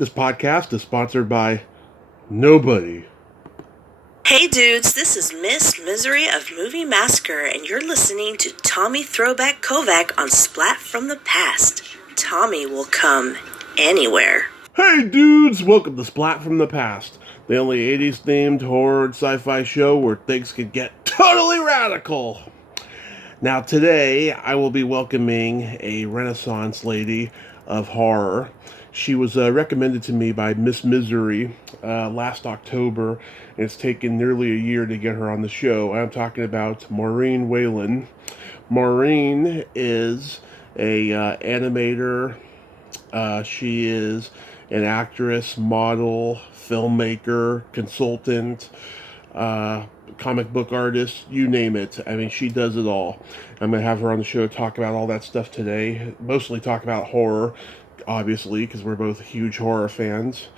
This podcast is sponsored by nobody. Hey dudes, this is Miss Misery of Movie Massacre, and you're listening to Tommy Throwback Kovac on Splat from the Past. Tommy will come anywhere. Hey dudes, welcome to Splat from the Past, the only 80s themed horror and sci-fi show where things can get totally radical. Now today, I will be welcoming a Renaissance lady of horror. She was recommended to me by Miss Misery last October, and it's taken nearly a year to get her on the show. I'm talking about Maureen Whelan. Maureen is a animator. She is an actress, model, filmmaker, consultant, comic book artist, you name it. I mean, she does it all. I'm going to have her on the show to talk about all that stuff today. Mostly talk about horror, obviously, because we're both huge horror fans.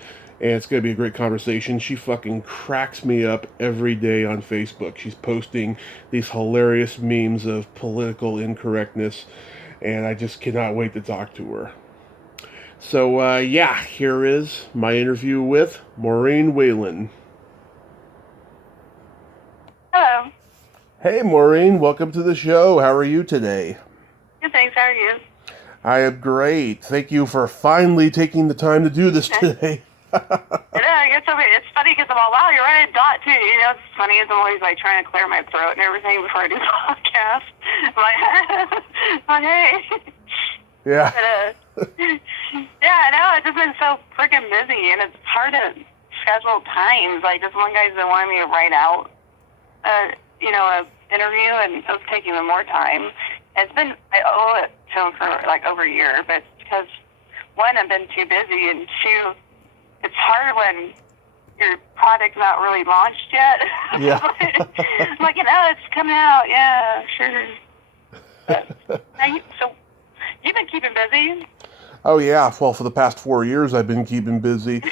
And it's going to be a great conversation. She fucking cracks me up every day on Facebook. She's posting these hilarious memes of political incorrectness, and I just cannot wait to talk to her. So, here is my interview with Maureen Whelan. Hello. Hey, Maureen, welcome to the show. How are you today? Good, thanks. How are you? I am great. Thank you for finally taking the time to do this today. It's funny because I'm all, wow, you're right at dot, too. You know, it's funny as I'm always, like, trying to clear my throat and everything before I do the podcast. I'm like, hey. Yeah. But, it's just been so freaking busy, and it's hard to schedule times. Like, this one guy's been wanting me to write out, an interview, and it was taking them more time. I owe it to him for, like, over a year, but because, one, I've been too busy, and two, it's hard when your product's not really launched yet. Yeah. I'm like, it's coming out. Yeah, sure. But, so you've been keeping busy? Oh, yeah. Well, for the past 4 years, I've been keeping busy.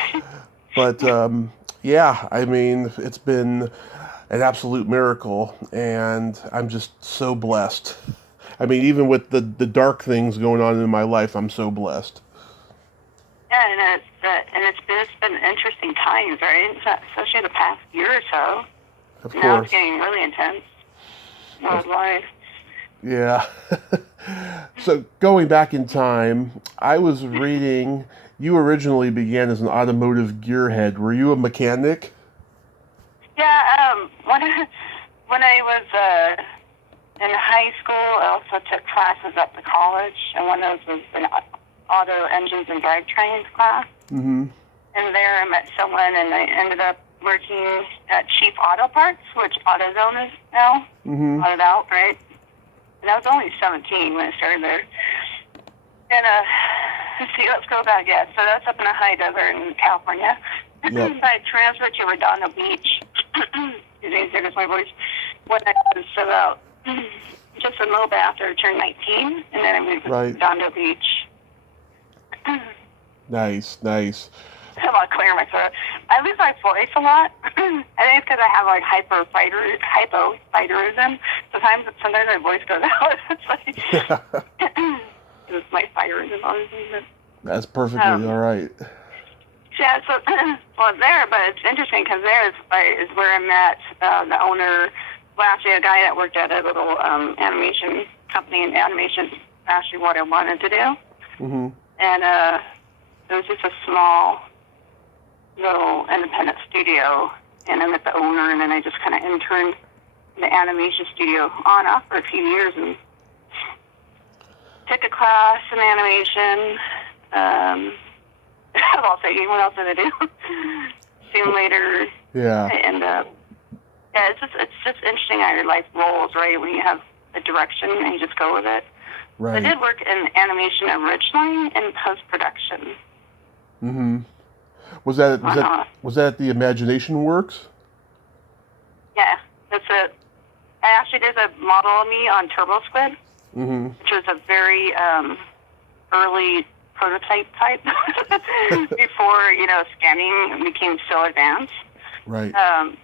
But, I mean, it's been an absolute miracle, and I'm just so blessed. I mean, even with the dark things going on in my life, I'm so blessed. Yeah, and it's been interesting times, right? Especially the past year or so. Of now course. It's getting really intense. Worldwide. Yeah. So going back in time, I was reading, you originally began as an automotive gearhead. Were you a mechanic? Yeah, when I was in high school, I also took classes up to college, and one of those was an auto engines and drivetrains class. Mm-hmm. And there I met someone, and I ended up working at Cheap Auto Parts, which AutoZone is now. Mm-hmm. Autoed out, right? And I was only 17 when I started there. And, let's go back, yeah. So that's up in the high desert in California. Yep. I transferred to Redondo Beach. It's easier to my voice. When I was about just a little bit after I turned 19, and then I moved to Redondo Beach. Nice. I'm not clearing my throat. I lose my voice a lot. I think it's because I have like hypothyroidism. Sometimes my voice goes out. It's like it's my thyroidism, honestly. That's perfectly all right. Yeah, so there, but it's interesting because there is where I met the owner. Well, actually, a guy that worked at a little animation company, and animation is actually what I wanted to do. Mm-hmm. And it was just a small little independent studio, and I met the owner, and then I just kind of interned in the animation studio on off for a few years, and took a class in animation. I'll say, what else did I do? Simulator. Yeah. And it's just interesting how your life rolls, right? When you have a direction and you just go with it. Right. I did work in animation originally and post-production. Mm-hmm. Was that the Imagination Works? Yeah, that's it. I actually did a model of me on Turbo Squid, mm-hmm. which was a very early prototype type before scanning became so advanced. Right. And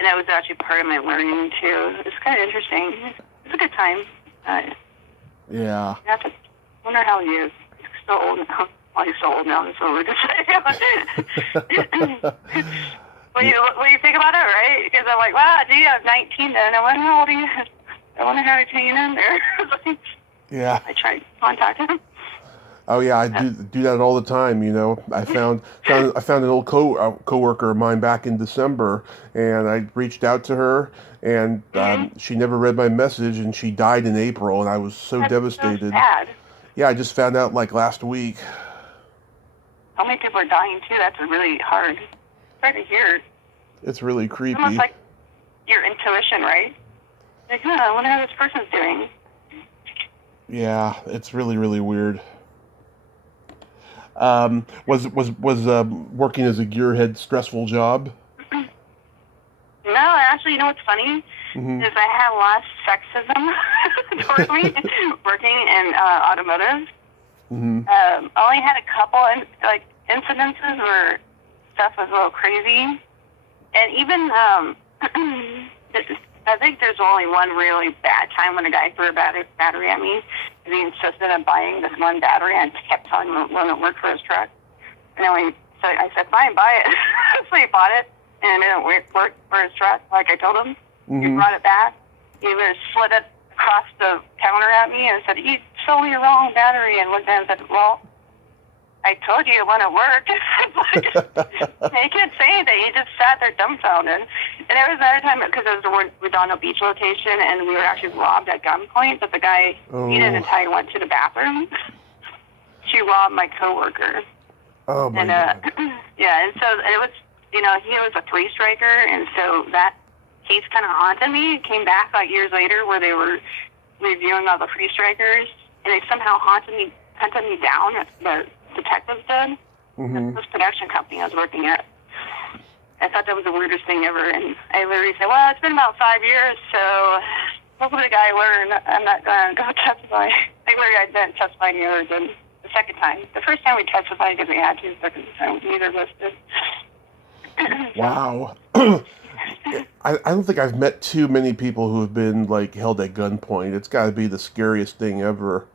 that was actually part of my learning too. It's kind of interesting. It's a good time. Yeah. I wonder how he is. He's so old now. Well, he's so old now, that's what we're going to say. When you think about it, right? Because I'm like, wow, gee, I was 19 then. I wonder how old he is. I wonder how he's hanging in there. Yeah. I tried to contact him. Oh yeah, I do that all the time. You know, I found an old coworker of mine back in December, and I reached out to her, and she never read my message, and she died in April, and I was so devastated. So sad. Yeah, I just found out like last week. How many people are dying too? That's really hard. Hard to hear. It's really creepy. Almost like your intuition, right? Like, I wonder how this person's doing. Yeah, it's really, really weird. Was working as a gearhead stressful job? No, actually, you know what's funny? Mm-hmm. Is I had a lot of sexism towards me working in automotive. Mm-hmm. I only had a couple incidences where stuff was a little crazy, and even I think there's only one really bad time when a guy threw a battery at me. He insisted on buying this one battery and kept telling me it wouldn't work for his truck. And then so I said, fine, buy it. So he bought it, and it didn't work for his truck, like I told him. Mm-hmm. He brought it back. He would slid it across the counter at me and said, you sold me a wrong battery. And looked at it and said, well, I told you it wouldn't work. He couldn't say anything. He just sat there dumbfounded. And there was another time, because it was a Redondo Beach location, and we were actually robbed at gunpoint, but the guy, he didn't until I went to the bathroom. She robbed my coworker. Oh, my God. Yeah, and so it was, he was a three-striker, and so that case kind of haunted me. It came back like years later where they were reviewing all the three-strikers, and they somehow hunted me down. The detectives did. Mm-hmm. This production company I was working at. I thought that was the weirdest thing ever, and I literally said, well, it's been about 5 years, so hopefully the guy learned. I'm not going to go testify. I didn't testify neither than the second time. The first time we testified because we had to, the second time neither of us did. Wow. I don't think I've met too many people who have been like held at gunpoint. It's got to be the scariest thing ever.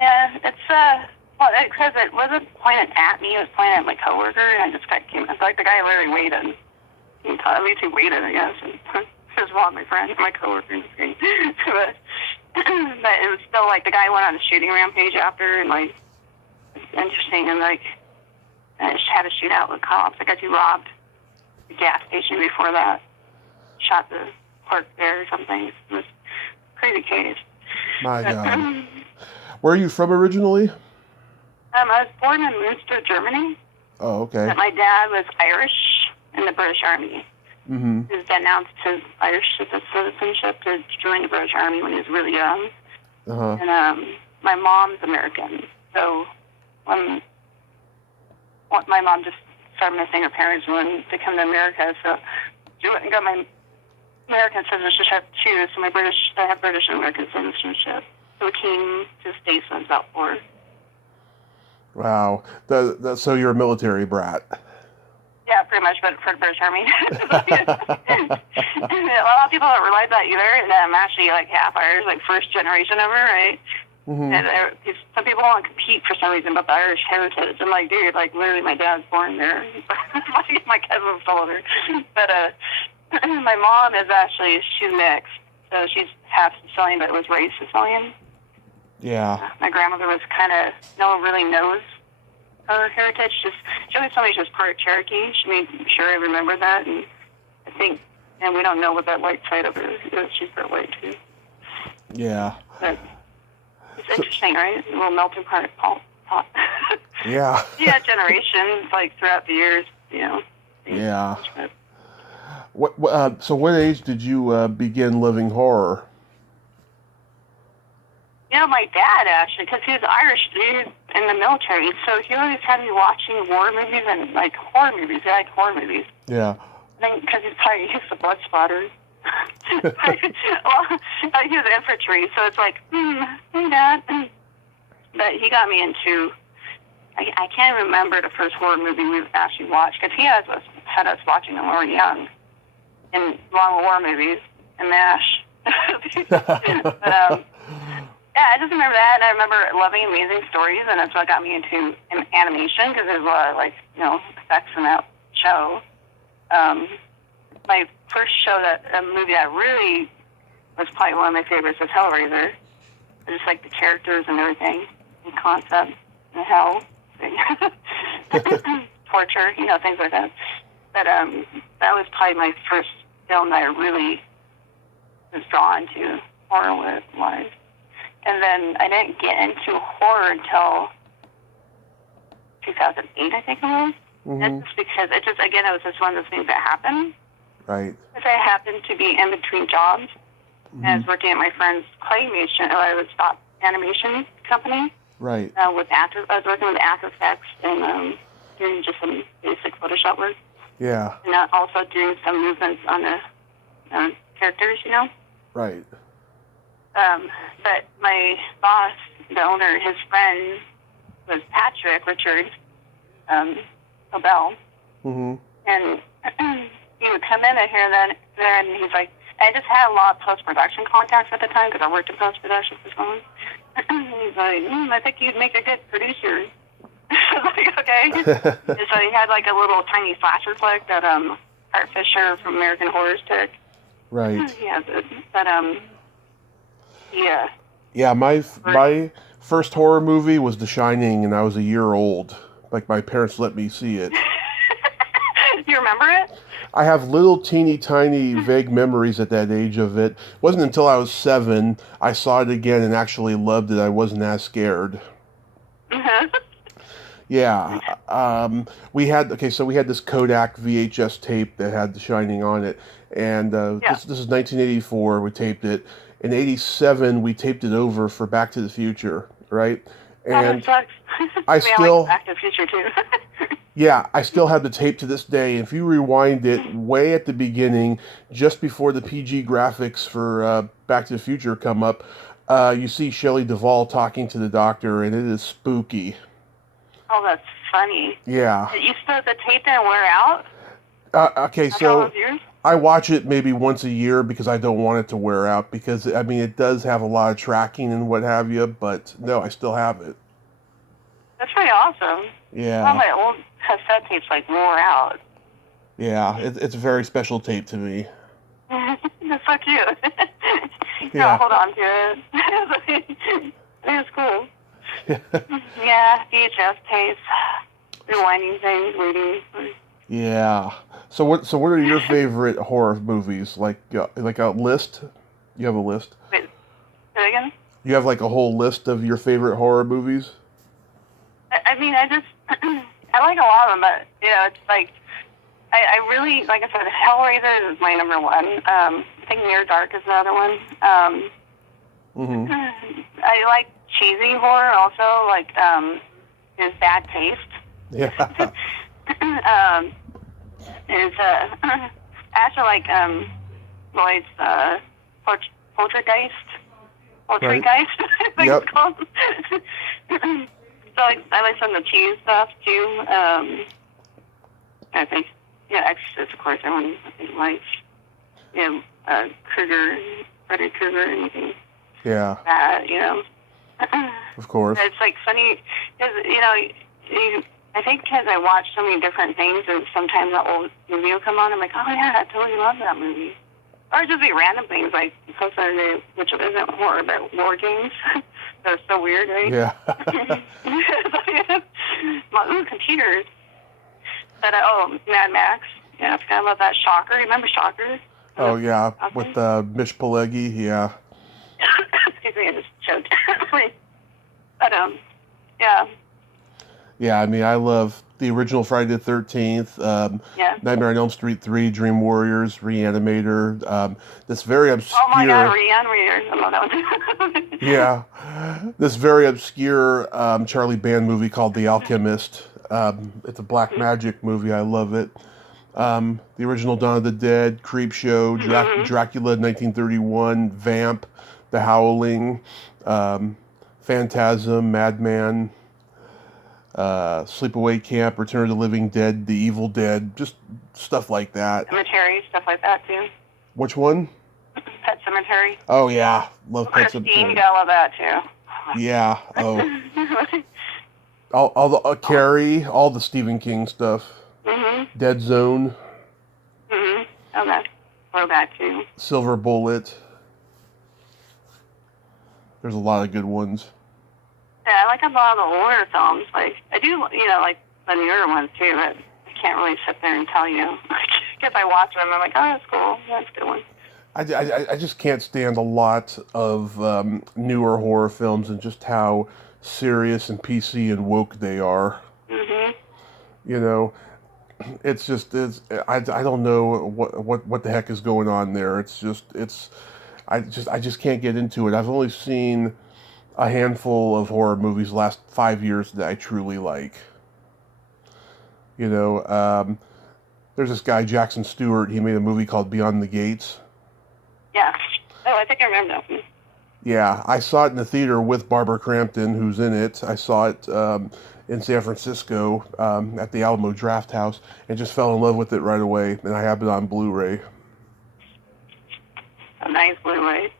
Yeah, it's because it wasn't pointed at me, it was pointed at my coworker, and I just came. It's like the guy literally waited. At least he waited, I guess. And it was one of my friends, my coworker. But it was still like the guy went on a shooting rampage after, and like it's interesting, and like I just had a shootout with cops. I guess he robbed the gas station before that, shot the clerk there or something. It was a crazy case. My God. Where are you from originally? I was born in Münster, Germany. Oh, okay. But my dad was Irish in the British Army. Mm-hmm. He denounced his Irish citizenship to join the British Army when he was really young. Uh-huh. And my mom's American. So when my mom just started missing her parents when they come to America, so she went and got my American citizenship too. So I have British and American citizenship. So we came to the States when I was about 4. Wow. So you're a military brat. Yeah, pretty much, but for the British Army. A lot of people don't realize that either, and I'm actually like half Irish, like first generation of her, right? Mm-hmm. And some people want to compete for some reason about the Irish heritage. I'm like, dude, like literally my dad's born there. My cousin's still older. But my mom is actually, she's mixed. So she's half Sicilian, but was raised Sicilian. Yeah. My grandmother was kind of, no one really knows her heritage. She always told me she was part Cherokee. She made sure I remember that. And I think, and we don't know what that white side of her is. She's part white too. Yeah. But it's interesting, right? A little melting pot. Yeah. Yeah, generations, like throughout the years, Yeah. So what age did you begin living horror? My dad, actually, because he was Irish, dude, in the military, so he always had me watching war movies and, like, horror movies. He liked horror movies. Yeah. I think because he's probably used to blood splatters. Well, he was infantry, so it's like, hey, Dad. But he got me into, I can't remember the first horror movie we actually watched, because he had us watching them when we were young, in long war movies, and MASH. But, Yeah, I just remember that, and I remember loving Amazing Stories, and that's what got me into animation, because there's a lot of, like, effects in that show. My first movie that really was probably one of my favorites was Hellraiser. I just like the characters and everything, and concept, and hell, torture, things like that. But that was probably my first film that I really was drawn to horror-wise. And then I didn't get into horror until 2008, I think it was. Mm-hmm. That's just because it was just one of those things that happened. Right. Because I happened to be in between jobs. Mm-hmm. And I was working at my friend's claymation, or I would stop animation company. Right. I was working with After Effects and doing just some basic Photoshop work. Yeah. And also doing some movements on the characters, Right. But my boss, the owner, his friend was Patrick Richard Obel. Mm-hmm. And he would come in here and there, and he's like, I just had a lot of post-production contacts at the time because I worked in post-production for so long. He's like, I think you'd make a good producer. I was like, okay. And so he had like a little tiny flasher flick that Art Fisher from American Horror took. Right. He has it. But yeah. Yeah, my first horror movie was The Shining, and I was a year old. Like, my parents let me see it. Do you remember it? I have little teeny tiny vague memories at that age of it. It wasn't until I was 7 I saw it again and actually loved it. I wasn't as scared. Mm-hmm. Yeah. We had this Kodak VHS tape that had The Shining on it. And this is 1984, we taped it. In 87, we taped it over for Back to the Future, right? And that sucks. I like Back to the Future, too. Yeah, I still have the tape to this day. If you rewind it way at the beginning, just before the PG graphics for Back to the Future come up, you see Shelley Duvall talking to the doctor, and it is spooky. Oh, that's funny. Yeah. You still the tape didn't wear out? Okay, so I watch it maybe once a year because I don't want it to wear out, because, I mean, it does have a lot of tracking and what have you, but no, I still have it. That's pretty awesome. Yeah. All my old cassette tapes wore out. Yeah, it's a very special tape to me. That's so cute. Yeah. Hold on to it. I think it's cool. Yeah, VHS tapes, rewinding things, reading. Yeah. So what are your favorite horror movies? Like a list? You have a list? Wait, say that again? You have like a whole list of your favorite horror movies? I mean, I like a lot of them, but it's like I really, like I said, Hellraiser is my number one. I think Near Dark is another one. Mm-hmm. I like cheesy horror also, like there's Bad Taste. Yeah. There's I actually like Lloyd's Poltergeist. Poltergeist, I think it's called. So I like some of the cheese stuff too. I think Exorcist, of course, everyone I think likes. Freddy Krueger, anything. Yeah. Of course. It's like funny because I think because I watch so many different things, and sometimes an old movie will come on. I'm like, oh yeah, I totally love that movie. Or just be random things like which isn't horror, but war games. That's so weird, right? Yeah. Computers. But Mad Max. Yeah, I forgot about that. Shocker. Remember Shocker? Oh yeah, with Mish Pileggi. Yeah. Excuse me, I just choked. But yeah. Yeah, I mean, I love the original Friday the 13th, Nightmare on Elm Street 3, Dream Warriors, Reanimator, this very obscure... Oh my god, Reanimator, I love that one. Yeah, this very obscure Charlie Band movie called The Alchemist. It's a black magic movie, I love it. The original Dawn of the Dead, Creepshow, Dracula 1931, Vamp, The Howling, Phantasm, Madman... Sleepaway Camp, Return of the Living Dead, The Evil Dead, just stuff like that. Cemetery, stuff like that too. Which one? Pet Cemetery. Oh yeah, love Pet Christine, Sematary. I love that too. Yeah. Oh, all the Carrie, all the Stephen King stuff. Dead Zone, Oh, that's throwback too. Silver Bullet. There's a lot of good ones. Yeah, I like a lot of the older films. Like I do, like the newer ones too. But I can't really sit there and tell you because I watch them. I'm like, oh, that's cool. That's a good one. I just can't stand a lot of newer horror films and just how serious and PC and woke they are. You know, I don't know what the heck is going on there. I just can't get into it. I've only seen a handful of horror movies the last 5 years that I truly like. There's this guy Jackson Stewart. He made a movie called Beyond the Gates. Yeah. Oh, I think I remember that one. Yeah, I saw it in the theater with Barbara Crampton, who's in it. I saw it in San Francisco at the Alamo Draft House and just fell in love with it right away. And I have it on Blu-ray. A nice Blu-ray.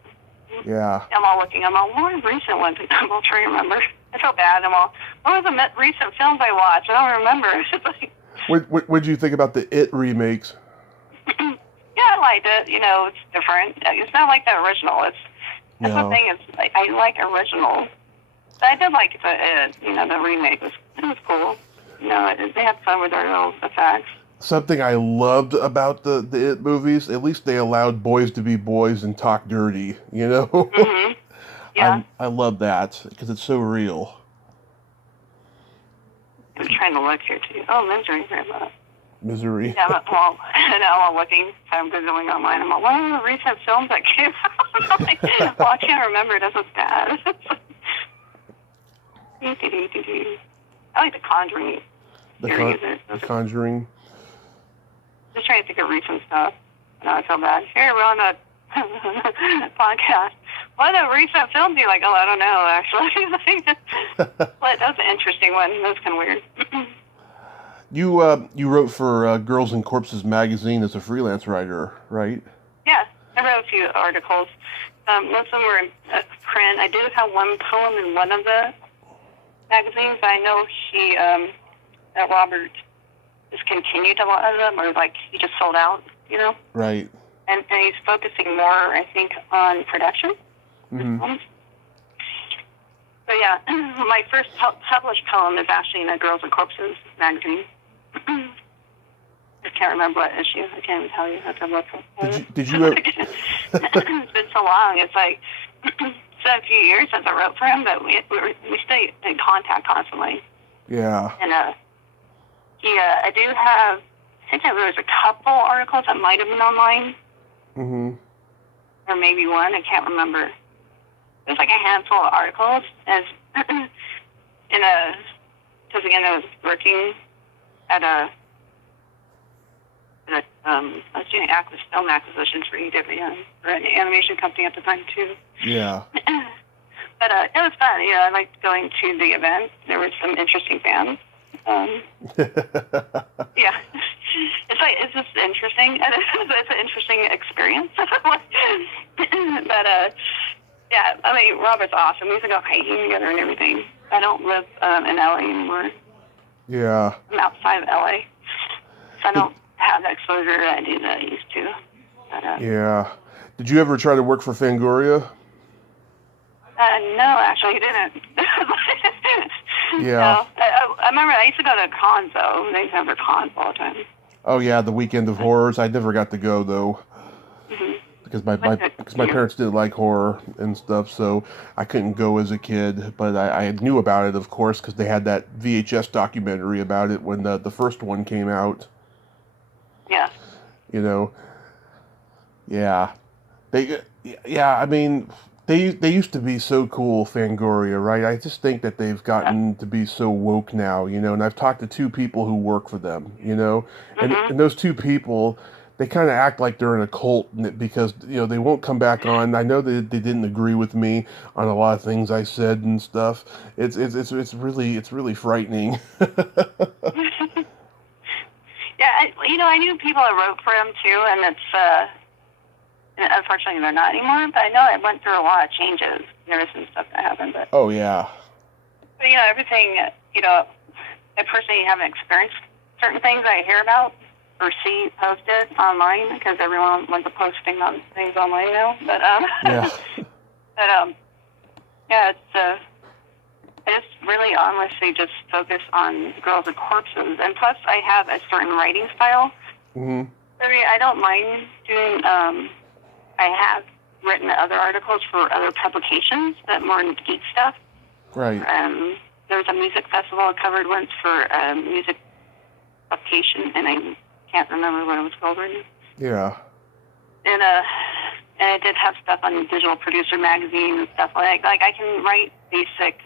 Yeah. I'm all looking. I'm all, what are the recent ones? I'm all trying to remember. I feel bad. What were the recent films I watched? I don't remember. What did you think about the It remakes? Yeah, I liked it. It's different. It's not like the original. That's the thing is, I like original. I did like the remake. It was cool. They had fun with their little effects. Something I loved about the It movies, at least they allowed boys to be boys and talk dirty, Yeah. I love that, because it's so real. I was trying to look here, too. Oh, Misery. Misery. Yeah, I'm looking. I'm Googling online. I'm like, what are the recent films that came out? I can't remember. This is bad. I like The Conjuring. The Conjuring. Just trying to think of recent stuff. No, I feel bad. Here, we're on a podcast. What are the recent films you like? Oh, I don't know, actually. But that was an interesting one. That was kind of weird. You wrote for Girls and Corpses magazine as a freelance writer, right? Yeah, I wrote a few articles. Most of them were in print. I did have one poem in one of the magazines. I know Robert discontinued a lot of them, or he just sold out, Right. And he's focusing more, I think, on production. Mm-hmm. So yeah, my first published poem is actually in a Girls and Corpses magazine. I can't remember what issue. I can't even tell you. I have to look for it. Did you ever... It's been so long. It's it's been a few years since I wrote for him, but we stay in contact constantly. Yeah. And I do have, I think there was a couple articles that might have been online. Mm-hmm. Or maybe one. I can't remember. It was a handful of articles because again, I was working at I was doing film acquisitions for EWN, or an animation company at the time too. Yeah. But it was fun. I liked going to the event. There were some interesting fans. Yeah. It's just interesting. It's an interesting experience. But yeah, Robert's awesome. We used to go hiking together and everything. I don't live in LA anymore. Yeah. I'm outside of LA, so I don't have the exposure that I used to. But, yeah. Did you ever try to work for Fangoria? No, actually, I didn't. Yeah. No. I remember I used to go to cons, though. They used to have their cons all the time. Oh, yeah, the Weekend of Horrors. I never got to go, though. Mm-hmm. Because my parents didn't like horror and stuff, so I couldn't go as a kid. But I knew about it, of course, because they had that VHS documentary about it when the first one came out. Yeah. Yeah. They used to be so cool, Fangoria, right? I just think that they've gotten to be so woke now, and I've talked to two people who work for them, and those two people, they kind of act like they're in a cult because, they won't come back on. I know that they didn't agree with me on a lot of things I said and stuff. It's really frightening. Yeah, I knew people that wrote for him too, and And unfortunately, they're not anymore. But I know I went through a lot of changes, nervous and stuff that happened. But Oh, yeah. But everything. I personally haven't experienced certain things I hear about or see posted online because everyone wants to posting on things online now. But Yeah. yeah, it's I just really honestly just focus on girls and corpses, and plus I have a certain writing style. Mm-hmm. I mean, I don't mind doing. I have written other articles for other publications that more geek stuff. Right. There was a music festival I covered once for a music publication, and I can't remember what it was called right now. Yeah. And I did have stuff on Digital Producer magazine and stuff like that. Like I can write basic,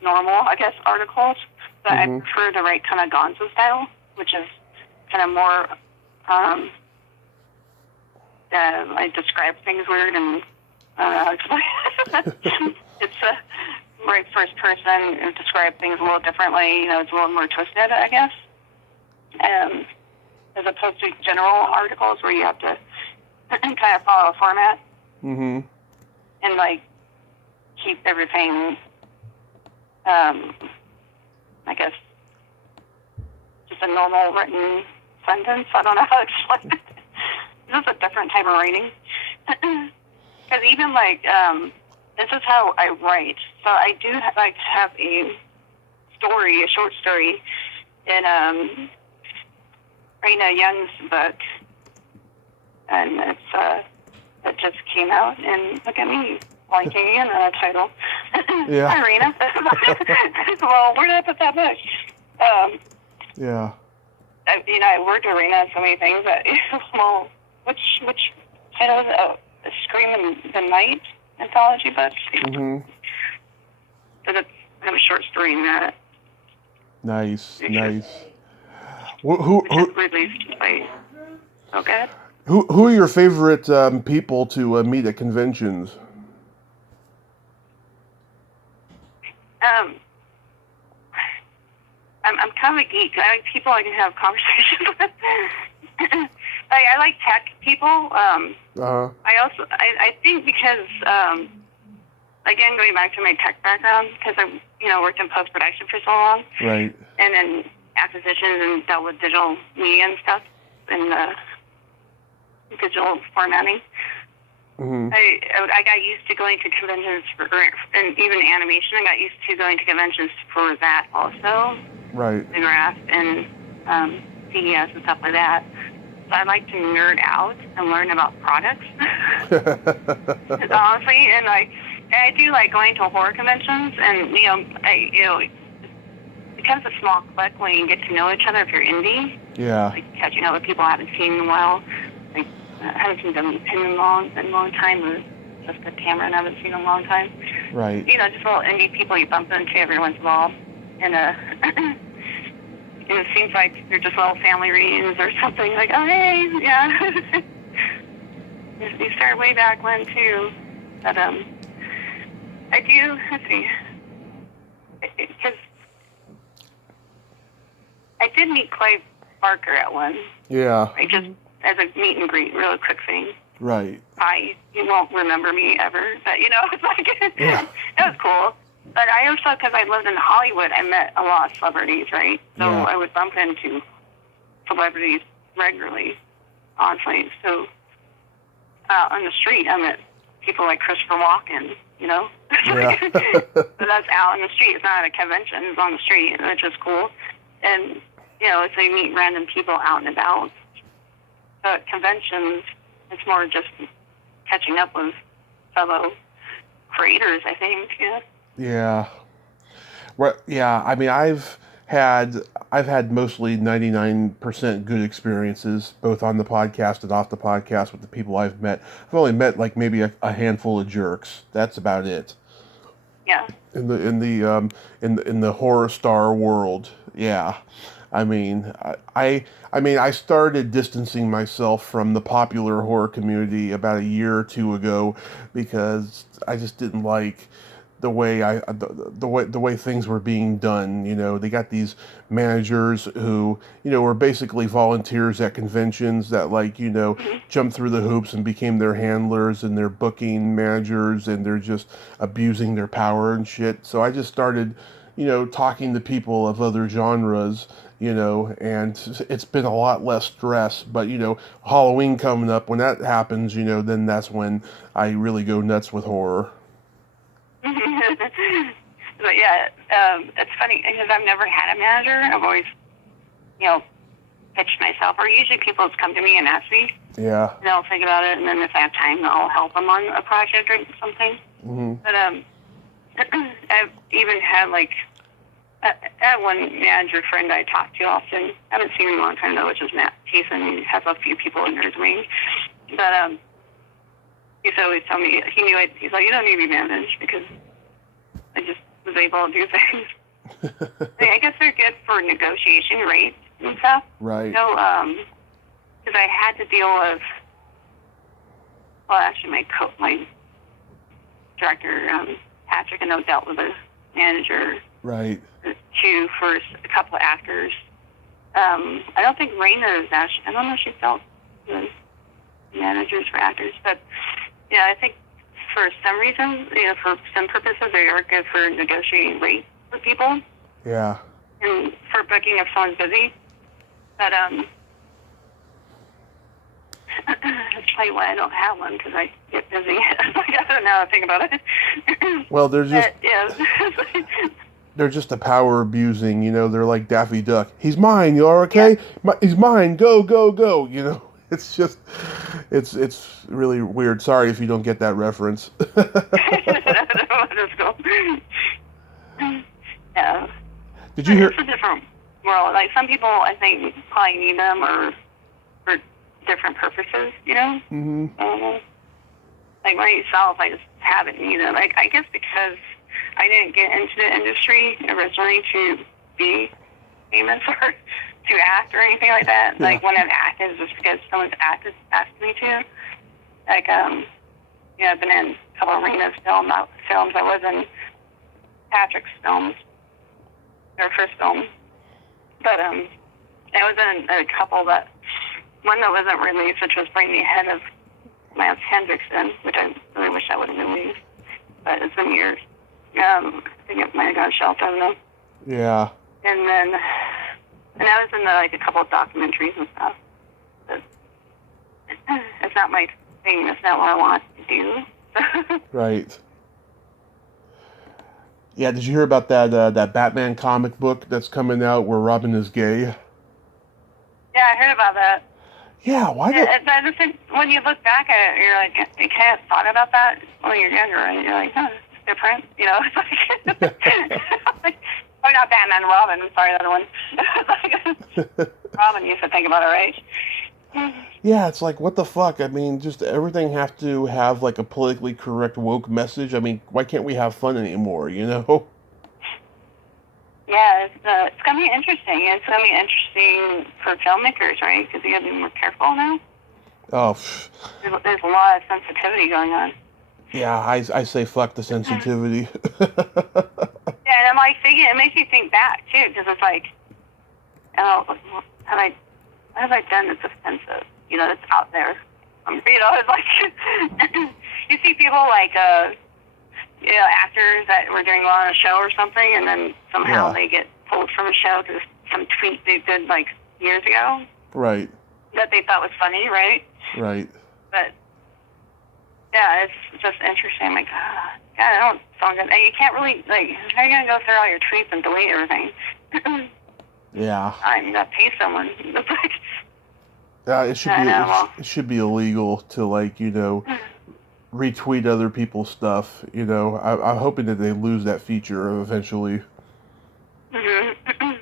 normal, I guess, articles, but I prefer to write kind of Gonzo style, which is kind of more, I describe things weird and it's right first person and describe things a little differently. It's a little more twisted, I guess. As opposed to general articles where you have to kind of follow a format. Mm-hmm. And like keep everything, I guess, just a normal written sentence. I don't know how to explain it. This is a different type of writing. Because even like, this is how I write. So I do have a short story in Raina Young's book. And it's, it just came out, and look at me, blanking in on a title. Yeah. Hi, Raina. Well, where did I put that book? Yeah. I worked with Raina on so many things that, well, which title is it? Oh, Scream in the Night anthology book. Mm-hmm. So I have a short story in that. Nice. Which Who is released by, okay. Who are your favorite people to meet at conventions? I'm kind of a geek. I like people I can have conversations with. I like tech people. I think because, again, going back to my tech background, because I worked in post-production for so long. Right. And then acquisitions and dealt with digital media and stuff and digital formatting. Mm-hmm. I got used to going to conventions and even animation. I got used to going to conventions for that also. Right. The graph and CES and stuff like that. So I like to nerd out and learn about products. Honestly, and I do like going to horror conventions, and because it's a small clique when you get to know each other if you're indie. Yeah. Like catching up with people I haven't seen in a while. Like I haven't seen them in a long time. Or Jessica Cameron I haven't seen in a long time. Right. Just little indie people you bump into every once in a while, and and it seems like they're just little family reunions or something. Like, oh hey, yeah. You started way back when too, but I do. Let's see, because I did meet Clay Barker at one. Yeah. Just as a meet and greet, really quick thing. Right. You won't remember me ever, but it's like Yeah. That was cool. But I also, because I lived in Hollywood, I met a lot of celebrities, right? So Yeah. I would bump into celebrities regularly, honestly. So on the street, I met people like Christopher Walken, Yeah. So that's out on the street. It's not at a convention. It's on the street, which is cool. And, so you meet random people out and about. But at conventions, it's more just catching up with fellow creators, I think, yeah. Yeah. Well, yeah. I mean, I've had mostly 99% good experiences, both on the podcast and off the podcast with the people I've met. I've only met like maybe a handful of jerks. That's about it. Yeah. In the horror star world, yeah. I mean, I started distancing myself from the popular horror community about a year or two ago because I just didn't like the way things were being done. You know, they got these managers who, you know, were basically volunteers at conventions that, like, you know, jumped through the hoops and became their handlers and their booking managers, and they're just abusing their power and shit. So I just started, you know, talking to people of other genres, you know, and it's been a lot less stress. But, you know, Halloween coming up, when that happens, you know, then that's when I really go nuts with horror. But yeah, it's funny because I've never had a manager. I've always, you know, pitched myself, or usually people just come to me and ask me. Yeah. And I'll think about it, and then if I have time, I'll help them on a project or something. Mm-hmm. But I've even had, like, I had one manager friend I talk to often. I haven't seen him in a long time, though, which is Matt Thiessen. He has a few people under his wing. But he's always telling me, he's like, you don't need to be managed, because I just was able to do things. I guess they're good for negotiation rates and stuff. Right. So, because I had to deal with, well, actually, my director, Patrick, and I dealt with a manager. Right. Two for a couple of actors. I don't think Raina is actually, I don't know if she's dealt with managers for actors, but yeah, I think for some reasons, you know, for some purposes, they are good for negotiating rates with people. Yeah. And for booking if someone's busy. But that's probably why I don't have one, because I get busy. I don't know how to think about it. Well, they're just yeah. they're just a power abusing. You know, they're like Daffy Duck. He's mine. You're okay. Yeah. He's mine. Go, go, go. You know. It's just, it's really weird. Sorry if you don't get that reference. Yeah. Did you hear? It's a different world. Like, some people, I think, probably need them or for different purposes, you know? Mm-hmm. Like myself, I just haven't needed them. Like, I guess because I didn't get into the industry originally to be famous or to act or anything like that. Yeah. Like, when I've acted, just because someone's asked me to. Like, you know, I've been in a couple of Rena's films. I was in Patrick's films, their first film. But I was in a couple one that wasn't released, which was Bring Me Ahead of Lance Hendrickson, which I really wish I would have released. But it's been years. I think it might have gone shelved, I don't know. Yeah. And then, I was in a couple of documentaries and stuff. But it's not my thing. That's not what I want to do. Right. Yeah, did you hear about that Batman comic book that's coming out where Robin is gay? Yeah, I heard about that. Yeah, why when you look back at it, you're like, you kind of thought about that when you're younger, and you're like, oh, it's different, you know? It's like, oh, not Batman, Robin. I'm sorry, the other one. Robin used to think about her age. Yeah, it's like, what the fuck? I mean, just everything have to have, like, a politically correct woke message? I mean, why can't we have fun anymore, you know? Yeah, it's going to be interesting. It's going to be interesting for filmmakers, right? Because you got to be more careful now. Oh. There's a lot of sensitivity going on. Yeah, I say fuck the sensitivity. Yeah, and I'm like thinking, it makes you think back, too, because it's like, oh, what have I done that's offensive? You know, that's out there. You know, it's like, you see people like, you know, actors that were doing well on a show or something, and then somehow they get pulled from a show because some tweet they did, like, years ago. Right. That they thought was funny, right? Right. But, yeah, it's just interesting. Like, God, I don't sound good. And you can't really, like, how are you going to go through all your tweets and delete everything? Yeah. I'm going to pay someone. It's like, it should be illegal to, like, you know, retweet other people's stuff. You know, I'm hoping that they lose that feature eventually. Mm-hmm.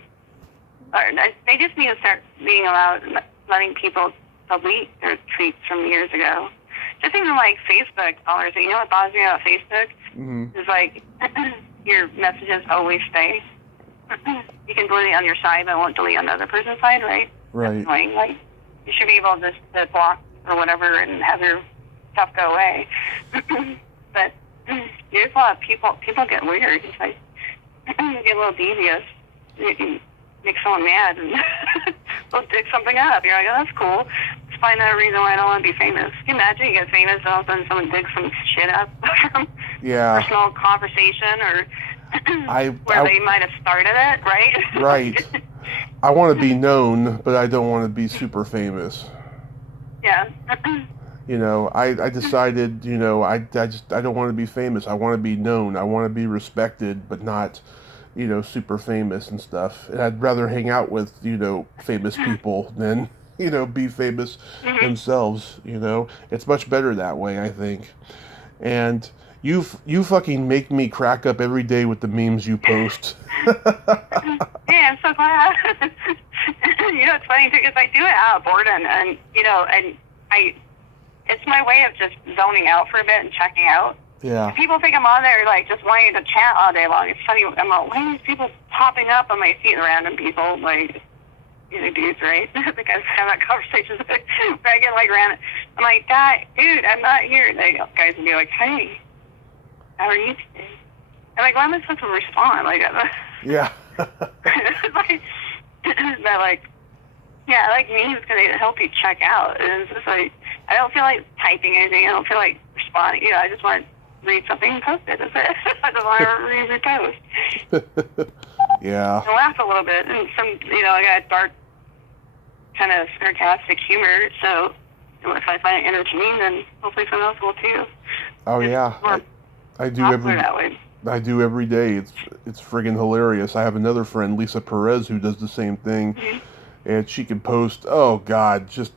They just need to start being allowed, letting people delete their tweets from years ago. Just even like Facebook bothers me. You know what bothers me about Facebook? Mm-hmm. Is like your messages always stay. You can delete it on your side, but it won't delete on the other person's side, right? Right. That's annoying. Like, you should be able to just block or whatever and have your stuff go away. But there's a lot of people get weird. It's like, get a little devious. You can make someone mad and they'll dig something up. You're like, oh, that's cool. Let's find out a reason why I don't want to be famous. Can you imagine you get famous and all of a sudden someone digs some shit up from personal conversation or where they might have started it, right? Right. I want to be known, but I don't want to be super famous. Yeah. You know, I decided, you know, I don't want to be famous. I want to be known. I want to be respected, but not, you know, super famous and stuff. And I'd rather hang out with, you know, famous people than, you know, be famous themselves, you know. It's much better that way, I think. And you fucking make me crack up every day with the memes you post. Yeah, I'm so glad. You know, it's funny too, because I do it out of boredom, and you know, it's my way of just zoning out for a bit and checking out. Yeah. People think I'm on there like just wanting to chat all day long. It's funny. I'm like, why are these people popping up on my feed? Random people, like, you know, dudes, right? I think I was having that conversation where I get like random. I'm like, dude, I'm not here. They guys would be like, hey, how are you today? I'm like, why am I supposed to respond? Like, yeah. like, that, like, yeah, I like memes because they help you check out. And it's just like, I don't feel like typing anything. I don't feel like responding. You know, I just want to read something and post it. That's it. I just want to read your post. Yeah. And laugh a little bit. And some, you know, I got dark, kind of sarcastic humor. So if I find it entertaining, then hopefully someone else will too. Oh, yeah. I do every day. It's friggin' hilarious. I have another friend, Lisa Perez, who does the same thing, and she can post, oh God, just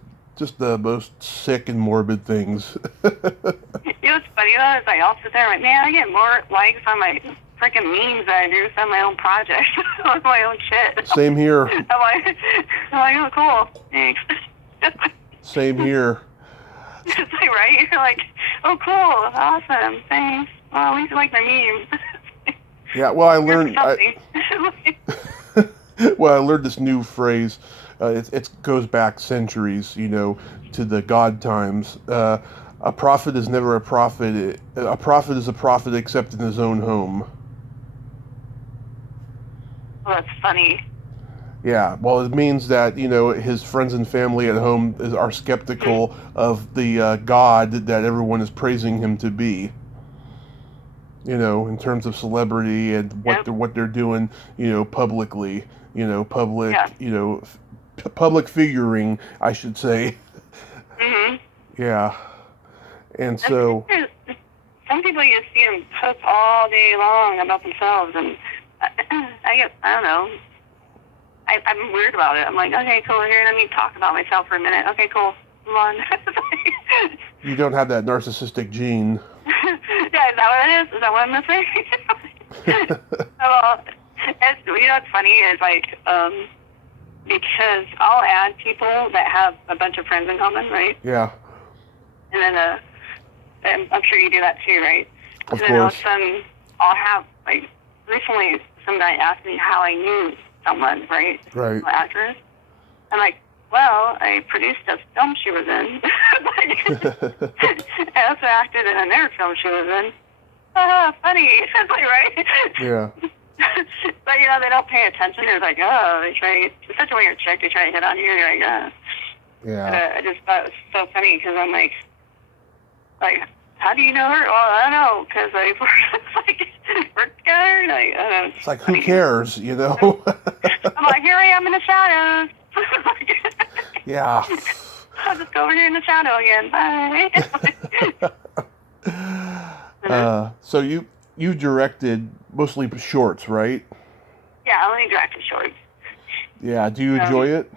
the most sick and morbid things. You know what's funny though is I'll sit there and like, man, I get more likes on my freaking memes than I do on my own projects, on my own shit. Same here. I'm like, oh cool, thanks. Same here. It's like, right? You're like, oh cool, awesome, thanks. Well, at least you like my memes. Yeah, well, I learned. I learned this new phrase. It goes back centuries, you know, to the God times. A prophet is never a prophet. A prophet is a prophet except in his own home. Well, that's funny. Yeah, well, it means that, you know, his friends and family at home are skeptical of the God that everyone is praising him to be. You know, in terms of celebrity and what they're doing, you know, publicly, you know, public figuring, I should say. Yeah, and so some people you see them post all day long about themselves, and I don't know. I'm weird about it. I'm like, okay, cool. Here, let me talk about myself for a minute. Okay, cool. Move on. You don't have that narcissistic gene. Yeah, is that what it is? Is that what I'm missing? Well, you know what's funny is like, because I'll add people that have a bunch of friends in common, right? Yeah. And then, and I'm sure you do that too, right? Of and then all of course. a sudden, I'll have, like, recently some guy asked me how I knew someone, right? Right. An actress. I'm like, well, I produced a film she was in. I also acted in another film she was in. Oh, funny. It's like, right? Yeah. But, you know, they don't pay attention. They're like, oh, they try, it's such a weird trick. They try to hit on you. You're like, oh. Yeah. I just thought it was so funny because I'm like, how do you know her? Well, I don't know, because I worked together. Like, I don't know. It's like, who cares, you know? I'm like, here I am in the shadows. Yeah. I'll just go over here in the shadow again. Bye. So you directed mostly shorts, right? Yeah, I only directed shorts. Yeah. Do you enjoy it?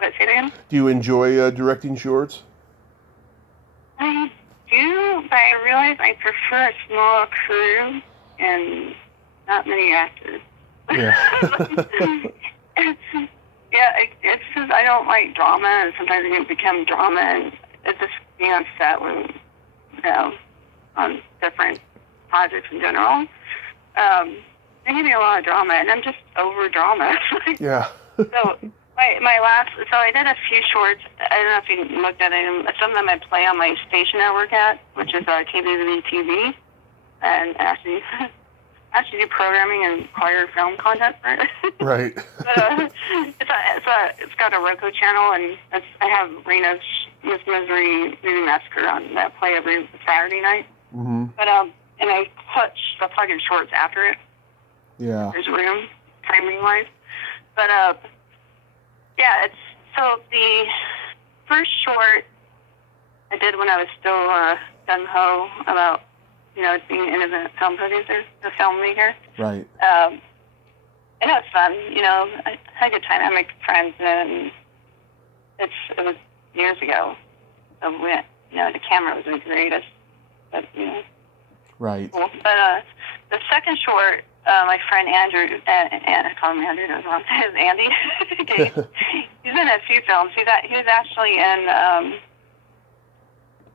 Let's say it again. Do you enjoy directing shorts? I do, but I realize I prefer a small crew and not many actors. Yeah. Yeah, it's just I don't like drama, and sometimes it can become drama, and it's just being on set when, you know, on different projects in general. There can be a lot of drama, and I'm just over drama. Yeah. So my last, so I did a few shorts. I don't know if you looked at them. Some of them I play on my station I work at, which is KBZ TV, and actually do programming and choir film content for it. Right. It's got a Roku channel, and I have Rena's Miss Misery Movie Massacre on that play every Saturday night. Mm-hmm. But and I plug in shorts after it. Yeah. There's room, timing wise. But yeah, it's so the first short I did when I was still gung ho about being an independent film producer, a filmmaker. Right. And it was fun. I had a good time. I make friends, and it was years ago. So the camera wasn't the greatest, but Right. cool. But the second short, my friend Andrew, I call him Andrew, no, wrong. His Andy. He's in a few films. He was actually in.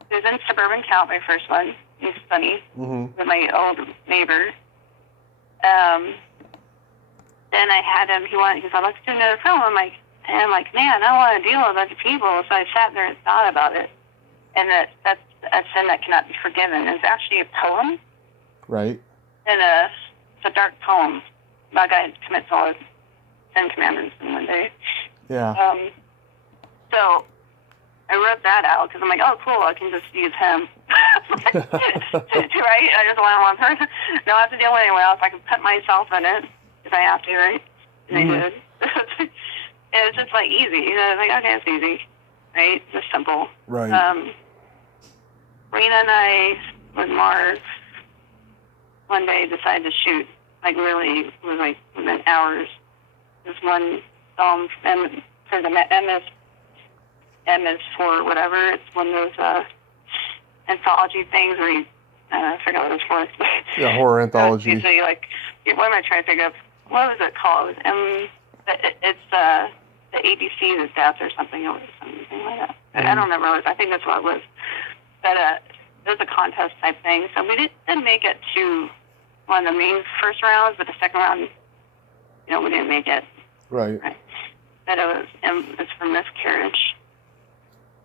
He was in Suburban Count, my first one. He's funny. Mm-hmm. With my old neighbor. Then I had him. He said, let's do another film. I'm like, man, I don't want to deal with a bunch of people. So I sat there and thought about it. And that's a sin that cannot be forgiven. It's actually a poem. Right. And it's a dark poem about a guy who commits all his 10 commandments in one day. Yeah. So I wrote that out because I'm like, oh, cool, I can just use him. Right? I just want one person. Don't have to deal with anyone else. I can put myself in it if I have to, right? And I did. It was just like easy. Like, okay, it's easy. Right? Just simple. Right. Rena and I, with Mars, one day decided to shoot. Like, really, it was like within hours. This one film, for the M is for whatever. It's one of those anthology things where you, I forgot what it's for. Yeah, horror anthology. Usually, like, what am I trying to think of? What was it called? It's the ABC, the stats or something like that. I don't remember what it was. I think that's what it was. But it was a contest type thing. So we didn't make it to one of the main first rounds, but the second round, we didn't make it. Right. But it's for miscarriage.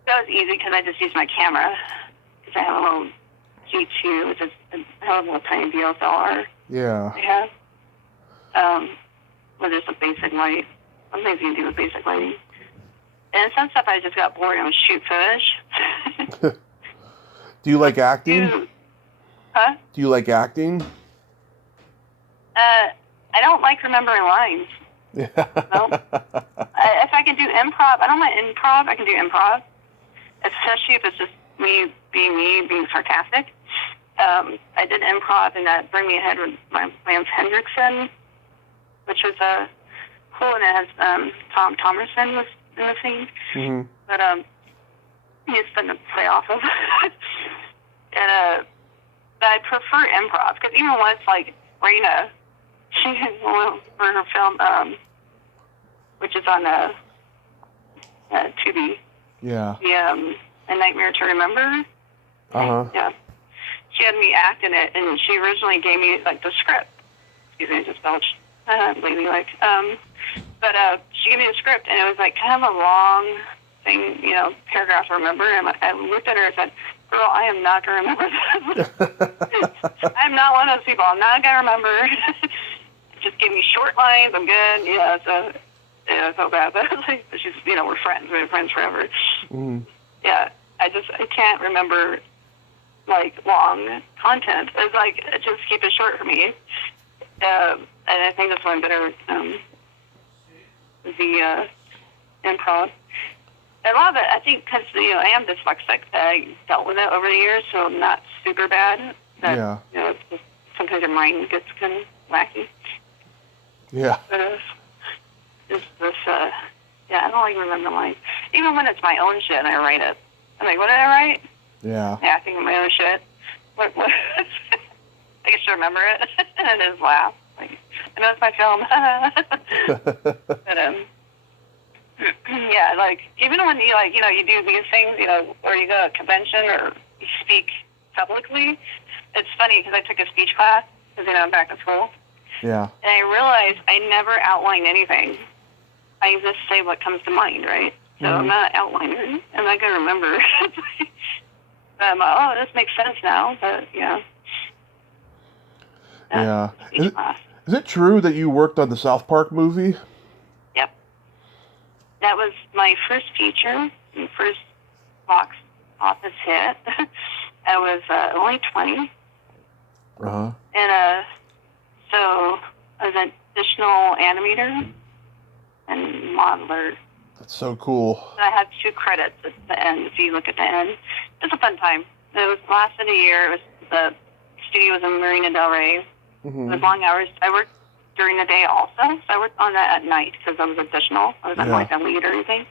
So it was easy because I just used my camera. Because I have a little G2, which is a little tiny DSLR. Yeah. I have. With just a basic light. Some things you can do with basic lighting. And some stuff I just got bored and would shoot footage. Do you like acting? Huh? Do you like acting? I don't like remembering lines. Yeah. No. If I can do improv, I don't mind improv. I can do improv, especially if it's just me, being sarcastic. I did improv, and that Bring Me Ahead with Lance Hendrickson, which was cool, and it has Tom Thomerson was in the scene. Mm-hmm. But he's fun to play off of. And but I prefer improv because even when it's like Raina, she for her film, which is on Tubi. Yeah. A Nightmare to Remember. Yeah. She had me act in it, and she originally gave me like the script. Excuse me, I just belched. Ladylike. But she gave me the script, and it was like kind of a long thing, paragraph to remember. And I looked at her and said, "Girl, I am not going to remember this. I'm not one of those people. I'm not going to remember. Just give me short lines. I'm good." So I felt bad. But she's, we're friends. We've been friends forever. Mm. Yeah, I can't remember, like, long content. It's like, just keep it short for me. And I think that's why I'm better with the improv. A lot of it, I think, because I am dyslexic, I dealt with it over the years, so I'm not super bad. But, it's just, sometimes your mind gets kind of wacky. Yeah. But I don't like remember lines. Even when it's my own shit and I write it. I'm like, what did I write? Yeah. Acting in my own shit. What? I get to remember it and just laugh. Like, I know it's my film. But, yeah, like, even when you, like, you do these things, or you go to a convention or you speak publicly, it's funny because I took a speech class because, I'm back in school. Yeah. And I realized I never outline anything. I just say what comes to mind, right? So I'm not an outliner. I'm not going to remember. Oh, this makes sense now, but yeah. Yeah. Is it true that you worked on the South Park movie? Yep. That was my first feature, my first box office hit. I was only 20. Uh-huh. And so I was an additional animator and modeler. That's so cool. And I had 2 credits at the end, if you look at the end. It was a fun time. It lasted a year. It was, the studio was in Marina Del Rey. Mm-hmm. It was long hours. I worked during the day also, so I worked on that at night because I was additional. I wasn't like a lead or anything.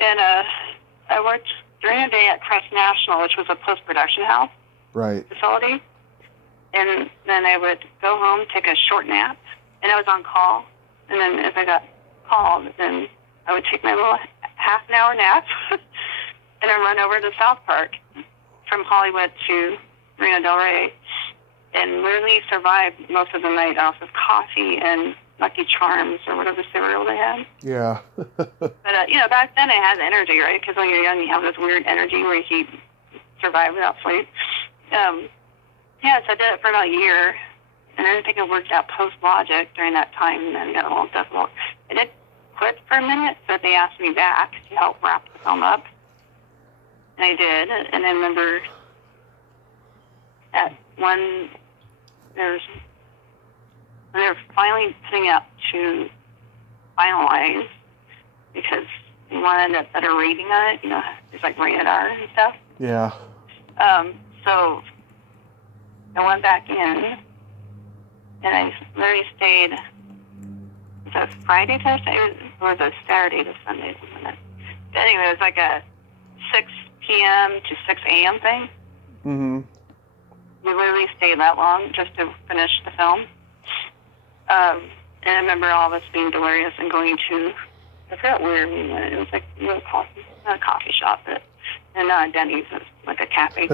And I worked during the day at Crest National, which was a post-production house facility. And then I would go home, take a short nap, and I was on call. And then if I got called, then I would take my little half-an-hour nap and then run over to South Park from Hollywood to Marina Del Rey and literally survived most of the night off of coffee and Lucky Charms or whatever cereal they had. Yeah. But, back then I had the energy, right? Because when you're young, you have this weird energy where you survive without sleep. So I did it for about a year, and I think it worked out post-Logic during that time, and then it got a little difficult. I did quit for a minute, but they asked me back to help wrap the film up, and I did. And I remember at when they were finally putting up to finalize because they wanted a better rating on it, it's like rated R and stuff. Yeah. So I went back in, and I literally stayed. Was it Friday to Saturday, or was it Saturday to Sunday? But anyway, it was like a 6 p.m. to 6 a.m. thing. Mm-hmm. We literally stayed that long just to finish the film. And I remember all of us being delirious and going to, I forgot where we went. It was like not a coffee shop, but and Denny's. It was like a cafe.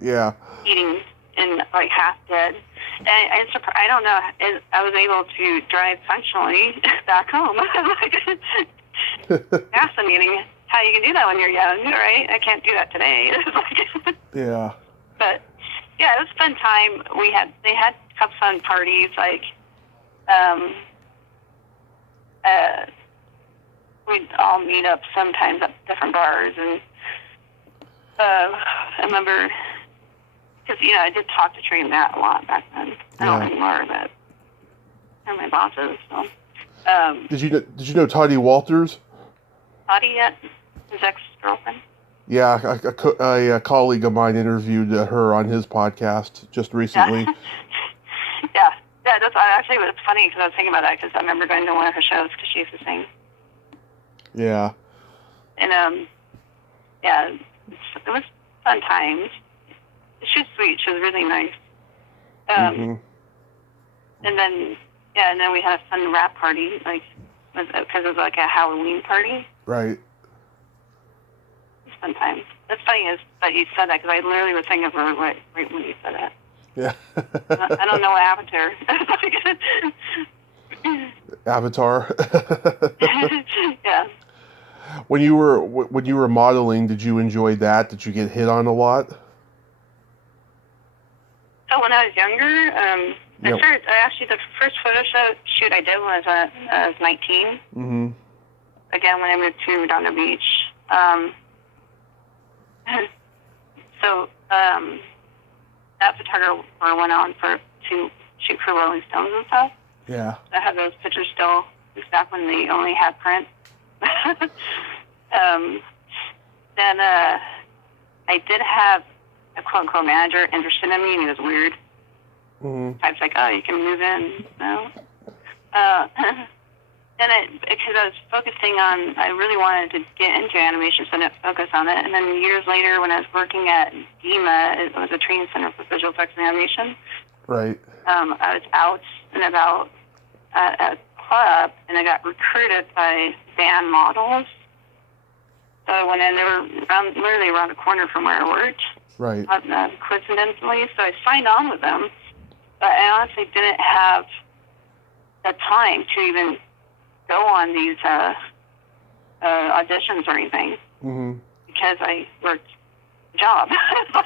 Yeah. Eating and like half dead. And I don't know. I was able to drive functionally back home. Fascinating how you can do that when you're young, right? I can't do that today. Yeah. But yeah, it was a fun time. They had a couple fun parties, like we'd all meet up sometimes at different bars, and I remember because I did talk to Trey and Matt a lot back then. I don't anymore, but they're my bosses. So did you know Toddy Walters? Toddy yet? His ex-girlfriend. Yeah, a colleague of mine interviewed her on his podcast just recently. Yeah, that's actually what's funny because I was thinking about that because I remember going to one of her shows because she used to sing. Yeah. And it was fun times. She was sweet. She was really nice. And then we had a fun rap party, because it was like a Halloween party. Right. It was fun times. That's funny that you said that because I literally was thinking of her right when you said that. Yeah. I don't know what happened to her. Avatar. Yeah. When you were modeling, did you enjoy that? Did you get hit on a lot? So when I was younger, the first photo shoot I did was I was 19. Mm-hmm. Again, when I moved to Redondo Beach. That photographer went on to shoot for Rolling Stones and stuff. Yeah. I have those pictures still. It's back when they only had print. Then I did have a quote-unquote manager interested in me, and he was weird. Mm-hmm. I was like, oh, you can move in. No. Because I was focusing on, I really wanted to get into animation, so I didn't focus on it. And then years later, when I was working at DEMA, it was a training center for visual effects and animation. Right. I was out and about at a club, and I got recruited by band models. So I went in, they were literally around the corner from where I worked. Right. Coincidentally, so I signed on with them. But I honestly didn't have the time to even go on these auditions or anything because I worked a job.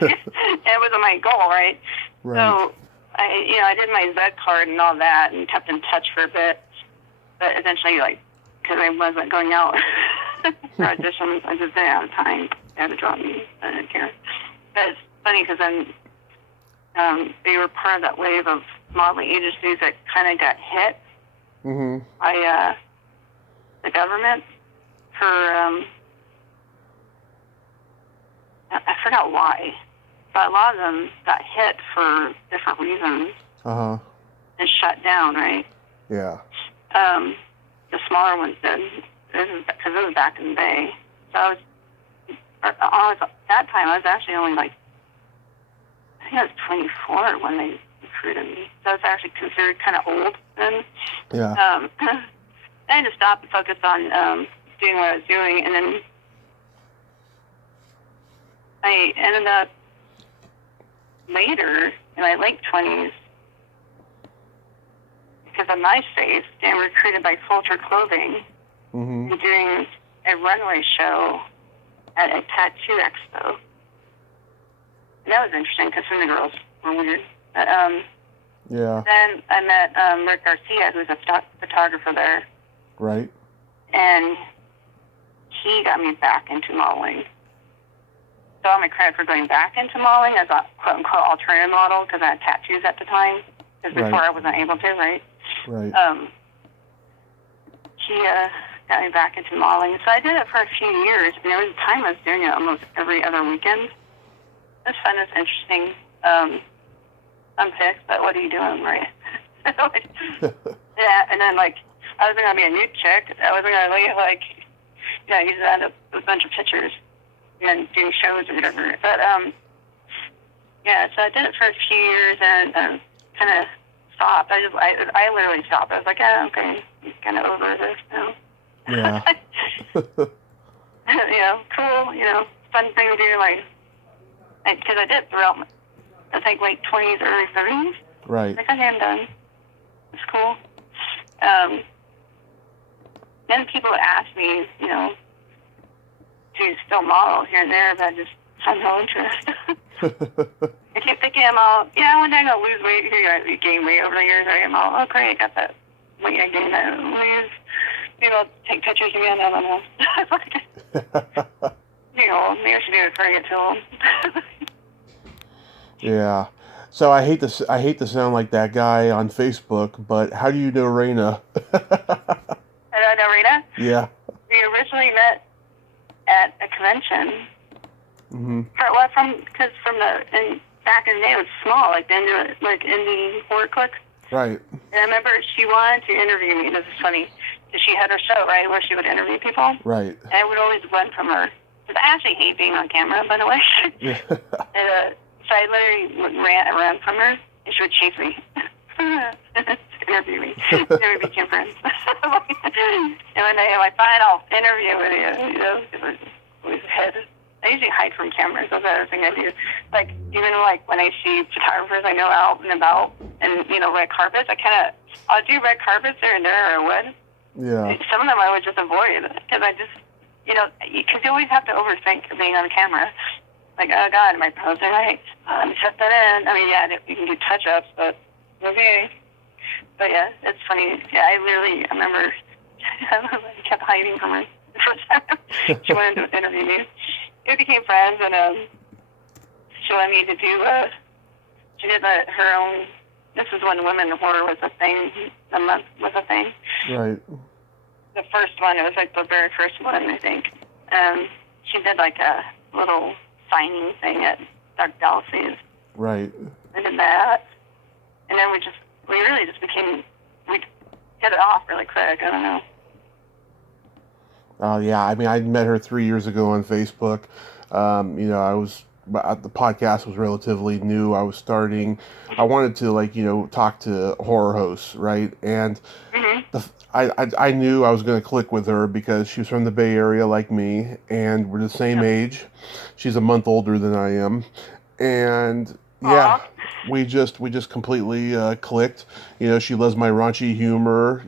It wasn't my goal, right? So I did my Zed card and all that and kept in touch for a bit, but eventually, because I wasn't going out for auditions, I just didn't have time. They had to drop me. I didn't care. But it's funny because then they were part of that wave of modeling agencies that kind of got hit by the government for, I forgot why, but a lot of them got hit for different reasons and shut down, right? Yeah. The smaller ones did, because it was back in the day. So that time I was actually only I think I was 24 when they recruited me. So I was actually considered kind of old then. Yeah. I had to stop and focus on doing what I was doing, and then I ended up later in my late 20s, because of my face, getting recruited by Fulter Clothing and doing a runway show at a tattoo expo. And that was interesting because some of the girls were weird. But, then I met Rick Garcia, who's a photographer there. Right. And he got me back into modeling. So all my credit for going back into modeling as a quote-unquote alternative model, because I had tattoos at the time, because before I wasn't able to, right? Right. He got me back into modeling. So I did it for a few years. And there was a time I was doing it almost every other weekend. It was fun. It was interesting. Unpicked, but what are you doing, right? Yeah, and then, I wasn't going to be a nude chick. I wasn't going to leave, you just end up with a bunch of pictures and then doing shows or whatever. But, yeah, so I did it for a few years and kind of stopped. I literally stopped. I was like, oh, okay, I'm kind of over this now. Yeah. Cool, fun thing to do, because I did throughout, I think, late 20s, early 30s. Right. Okay, I'm done. It's cool. Then people would ask me, to still model here and there, but I just have no interest. I keep thinking one day I'm going to lose weight. You gain weight over the years, right? I'm all, oh, great, I got that weight I gained. I lose. Maybe I'll take pictures of me, and I don't know. Maybe I should do it before I get too old. Yeah. So I hate to sound like that guy on Facebook, but how do you know Raina? I don't know Rita. Yeah. We originally met at a convention. Back in the day it was small, indie horror clique. Right. And I remember she wanted to interview me. This is funny. Because she had her show, right, where she would interview people. Right. And I would always run from her. Because I actually hate being on camera, by the way. Yeah. And, so I literally ran from her, and she would chase me. Interview me. Then we became friends. And when I have my final interview with you, it was head. I usually hide from cameras. That's the other thing I do. Even when I see photographers I know out and about, and red carpets, I'll do red carpets there and there, or I would. Yeah. Some of them I would just avoid because I just, because you always have to overthink being on camera. Oh God, am I posing right? Let me set that in. I mean, yeah, you can do touch-ups, but okay. But yeah, it's funny. Yeah, I remember I kept hiding from her the first time she wanted to interview me. We became friends, and she wanted me to do, she did her own, this is when women horror was a thing, the month was a thing. Right. The first one, it was the very first one, I think. She did a little signing thing at Dark Galaxies. Right. I did that. And then we really just became, we hit it off really quick. I don't know. Yeah, I mean, I met her 3 years ago on Facebook. The podcast was relatively new. I was starting. I wanted to talk to horror hosts, right? And I knew I was going to click with her because she was from the Bay Area like me, and we're the same age. She's a month older than I am, and Yeah, we just completely clicked. She loves my raunchy humor.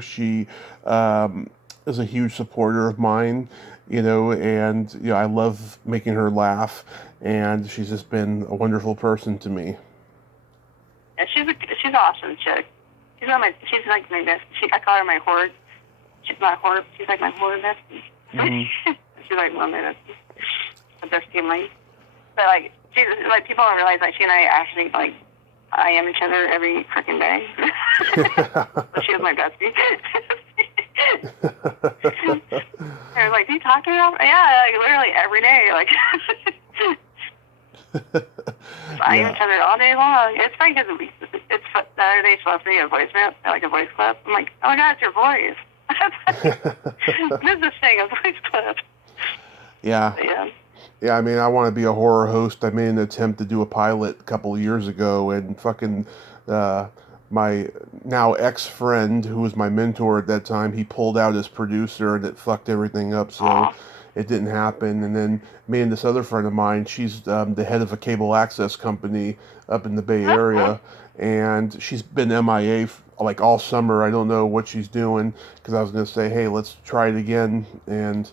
She um, is a huge supporter of mine. And I love making her laugh, and she's just been a wonderful person to me. Yeah, she's an awesome chick. She's like my best. I call her my horde. She's my horde. She's like my horde bestie. Mm-hmm. She's like one of my besties. The bestie of mine. But like, people don't realize like she and I actually like I am each other every freaking day. So she was my bestie. I was like, do you talk to her? Yeah, like literally every day. Like, I am each other all day long. It's funny because it's the other day she left me a voicemail, like a voice clip. I'm like, oh my god, it's your voice. This is the thing, a voice clip. Yeah. But, yeah. Yeah, I mean, I want to be a horror host. I made an attempt to do a pilot a couple of years ago, and fucking my now ex-friend, who was my mentor at that time, he pulled out as producer, and it fucked everything up, so it didn't happen. And then me and this other friend of mine, she's the head of a cable access company up in the Bay Area, and she's been MIA like all summer. I don't know what she's doing, because I was going to say, hey, let's try it again, and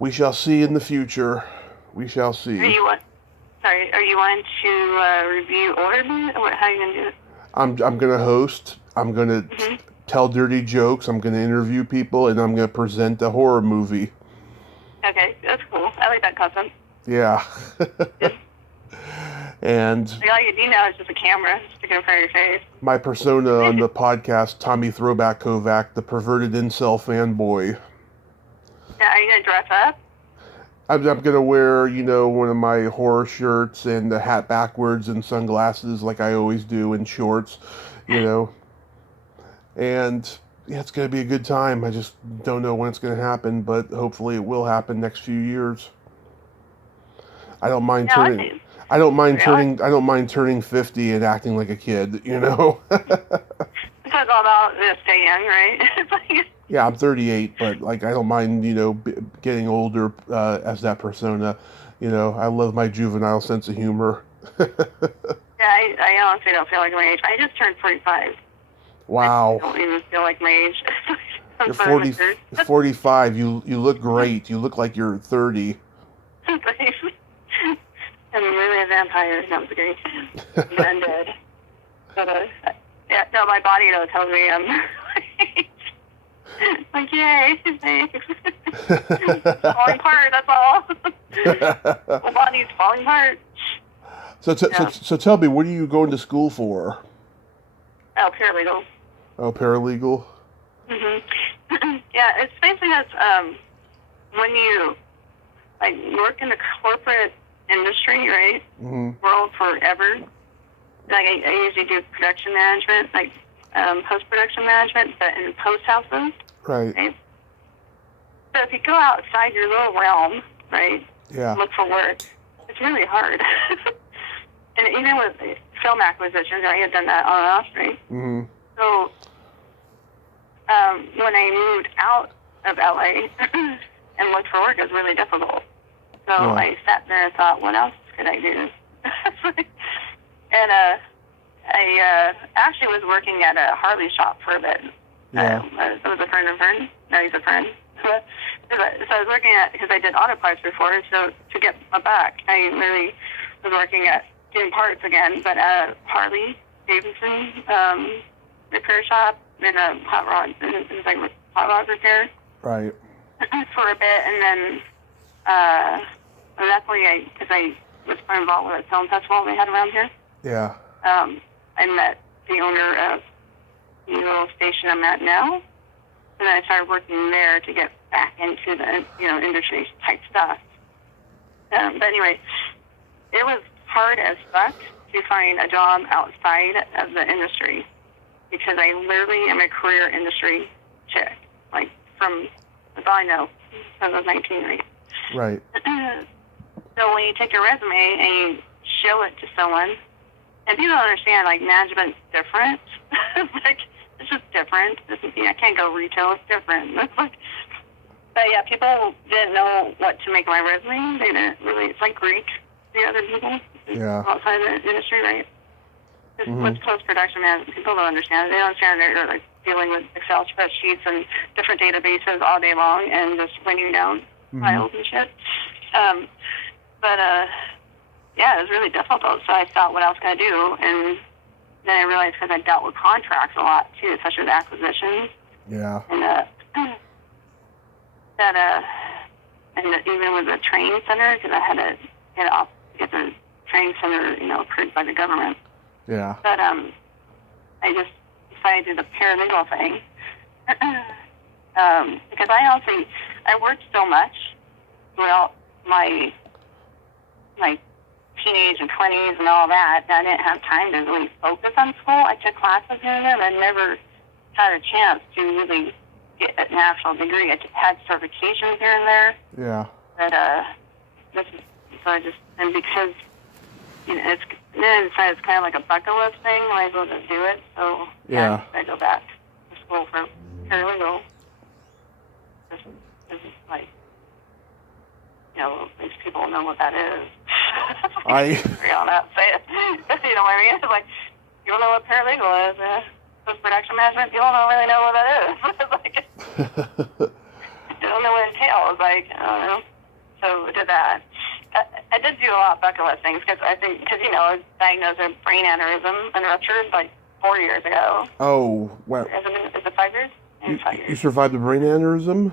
we shall see in the future. We shall see. Are you wanting to review Orderly? How are you going to do it? I'm going to host. I'm going to tell dirty jokes. I'm going to interview people, and I'm going to present a horror movie. Okay, that's cool. I like that concept. Yeah. And all you need now is just a camera sticking in front of your face. My persona on the podcast, Tommy Throwback Kovac, the perverted incel fanboy. Yeah, are you going to dress up? I'm going to wear, one of my horror shirts and the hat backwards and sunglasses like I always do, and shorts, And yeah, it's going to be a good time. I just don't know when it's going to happen, but hopefully it will happen next few years. I don't mind turning 50 and acting like a kid, Because all about stay young, right? Yeah, I'm 38, but I don't mind, getting older as that persona. I love my juvenile sense of humor. Yeah, I honestly don't feel like my age. I just turned 45. Wow. I don't even feel like my age. You're 45. You look great. You look like you're 30. I'm really a vampire. No, I'm kidding. I'm undead. But, yeah, no, my body tells me I'm like, yay, thanks. Falling apart, that's all. My body's falling apart. So tell me, what are you going to school for? Oh, paralegal. Oh, paralegal? Mm-hmm. Yeah, it's basically when you work in the corporate industry, right? Mm-hmm. World forever. I usually do production management, post-production management, but in post houses. Right. So if you go outside your little realm, right? Yeah. Look for work. It's really hard. And even with film acquisitions, I had done that on and off, right? Mm-hmm. So when I moved out of LA and looked for work, it was really difficult. So I sat there and thought, what else could I do? And I actually was working at a Harley shop for a bit. Yeah. It was a friend of a friend. Now he's a friend. So I was working because I did auto parts before. So to get back, I really was working at doing parts again, but at a Harley Davidson repair shop and a hot rod. It was like hot rod repair. Right. For a bit, and then luckily, because I was involved with a film festival they had around here. Yeah. I met the owner of the little station I'm at now, and then I started working there to get back into the industry type stuff. But anyway, it was hard as fuck to find a job outside of the industry because I literally am a career industry chick. That's all I know since I was 19, right? Right. So when you take your resume and you show it to someone, and people don't understand, management's different. It's just different. I can't go retail. It's different. But yeah, people didn't know what to make my resume. They didn't really. It's like Greek. The other people. Yeah. outside the industry, right? Mm-hmm. What's post-production management? People don't understand it. They don't understand they're like dealing with Excel spreadsheets and different databases all day long and just bringing down files and shit. Yeah, it was really difficult. So I thought, what else can I do? And then I realized, because I dealt with contracts a lot too, especially with acquisitions. Yeah. And and even with the training center, because I had to get the training center, approved by the government. Yeah. But I just decided to do the paralegal thing. Because I worked so much throughout my teenage and 20s and all that I didn't have time to really focus on school. I took classes here and there, but I never had a chance to really get an actual degree. I had certifications here and there. Yeah. But and because it's kind of like a bucket list thing. Might as well just do it. So yeah, I go back to school for paralegal. This is like, these people know what that is. I on that, say it. You know what I mean? It's like, you don't know what paralegal is. Post-production management, people don't really know what that is. You don't know what it entails. Like, I don't know. So I did that. I did do a lot of bucket list things because I was diagnosed with brain aneurysm and ruptured like 4 years ago. Oh, wow. Is it 5 years? You survived a brain aneurysm?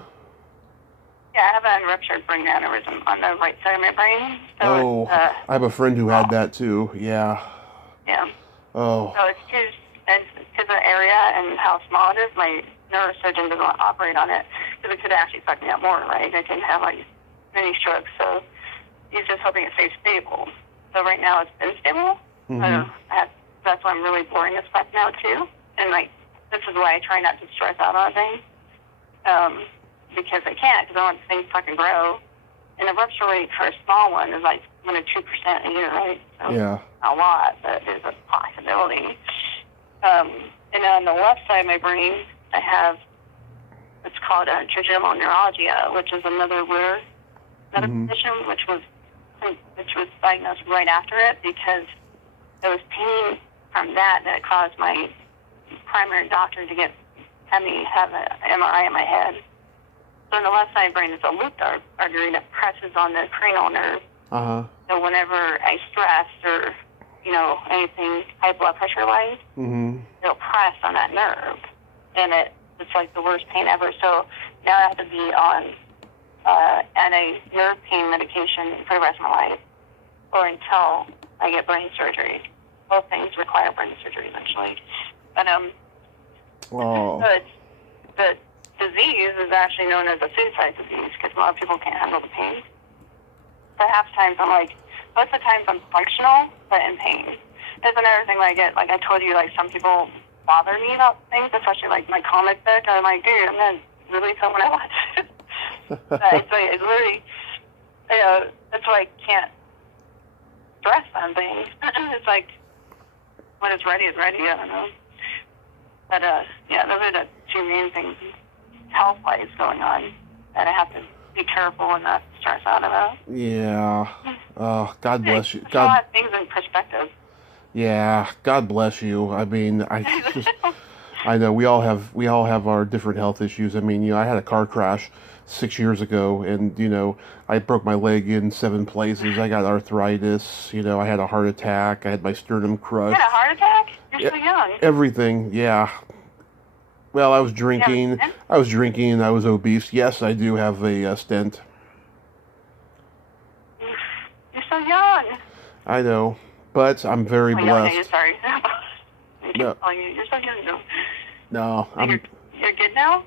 Yeah, I have a ruptured brain aneurysm on the right side of my brain. So I have a friend who had that too. Yeah. Yeah. Oh. So it's to the area and how small it is. My neurosurgeon doesn't want to operate on it because it could actually fuck me up more, right? I can have like many strokes. So he's just hoping it stays stable. So right now it's been stable. Mm-hmm. That's why I'm really boring as fuck now too. And like, this is why I try not to stress out on things. Because I can't, because I want things to fucking grow. And the rupture rate for a small one is like 1 or 2% a year, right? So yeah. Not a lot, but there's a possibility. And on the left side of my brain, I have, it's called Trigeminal Neurologia, which is another rare condition, which was diagnosed right after it because there was pain from that caused my primary doctor to have me have an MRI in my head. So on the left side of the brain is a looped artery that presses on the cranial nerve. Uh-huh. So whenever I stress or, anything high blood pressure-wise, it'll press on that nerve. And it's like the worst pain ever. So now I have to be on anti-nerve pain medication for the rest of my life or until I get brain surgery. Both things require brain surgery eventually. But, the disease is actually known as a suicide disease because a lot of people can't handle the pain. So half the times I'm like, most of the times I'm functional but in pain. There's another thing like I told you, like some people bother me about things, especially like my comic book. I'm like, dude, I'm gonna release it when I want to. It's literally, that's why I can't stress on things. It's like when it's ready, it's ready. I don't know. But those are the two main things health-wise going on that I have to be careful and not stress out about. Yeah. Oh, God bless you. A lot of things in perspective. Yeah, God bless you. I mean, I know we all have our different health issues. I mean, I had a car crash 6 years ago, and I broke my leg in 7 places. I got arthritis. I had a heart attack. I had my sternum crushed. You had a heart attack? You're so young. Everything, yeah. Well, I was drinking. I was obese. Yes, I do have a stent. You're so young. I know, but I'm very blessed. Okay, sorry. No. You're so young. No, You're good now?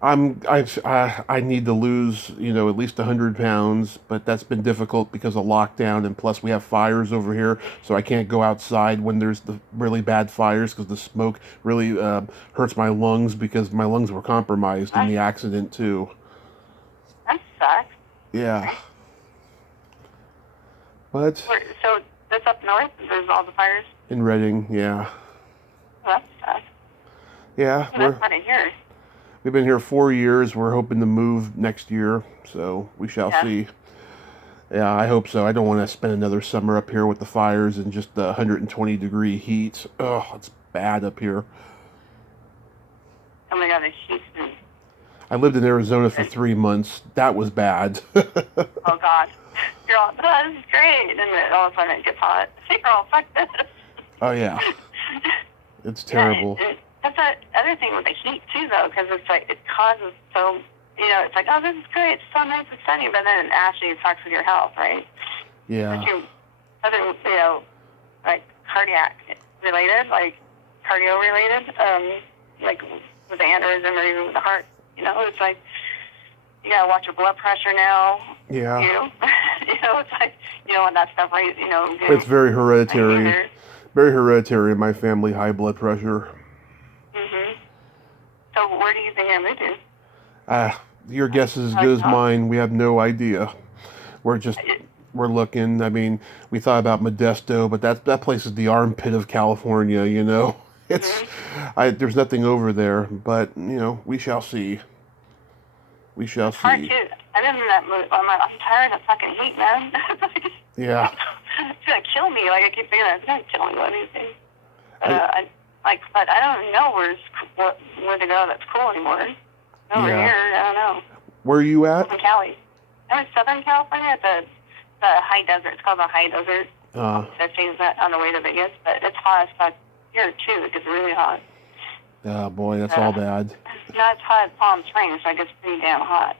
I need to lose, at least 100 pounds, but that's been difficult because of lockdown, and plus we have fires over here, so I can't go outside when there's the really bad fires because the smoke really hurts my lungs because my lungs were compromised in the accident too. That sucks. Yeah. But so that's up north? There's all the fires? In Reading, yeah. Well, that sucks. Yeah. Well, that's funny here. We've been here 4 years. We're hoping to move next year, so we shall see. Yeah, I hope so. I don't want to spend another summer up here with the fires and just the 120-degree heat. Oh, it's bad up here. Oh my God, the heat is. I lived in Arizona for 3 months. That was bad. Oh God, you're all, oh, this is great, and then all of a sudden it gets hot. You're all, fuck this. Oh, yeah. It's Yeah, terrible. that's the other thing with the heat too, though, because it's like it causes so. It's like, oh, this is great, it's so nice and sunny, but then it actually fucks with your health, right? Yeah. Other, like cardiac related, like cardio related, like with the aneurysm or even with the heart. It's like you gotta watch your blood pressure now. Yeah. It's like you don't want that stuff, right? It's very hereditary. Very hereditary in my family, high blood pressure. Mhm. So where do you think I moved to? Your guess is as good as mine. We have no idea. We're looking. I mean, we thought about Modesto, but that place is the armpit of California. It's there's nothing over there, but we shall see. We shall see. Hard too. I live in that mood. I'm tired of fucking heat, man. Yeah. It's gonna kill me. Like I keep saying that, it's gonna kill me one of these days. But I don't know where to go that's cool anymore. Over here, I don't know. Where are you at? I'm in Cali. I'm in Southern California at the high desert. It's called the high desert. That changes that on the way to Vegas, but it's hot as fuck here too. It gets really hot. Oh boy, that's all bad. Not as hot as Palm Springs, so it gets pretty damn hot.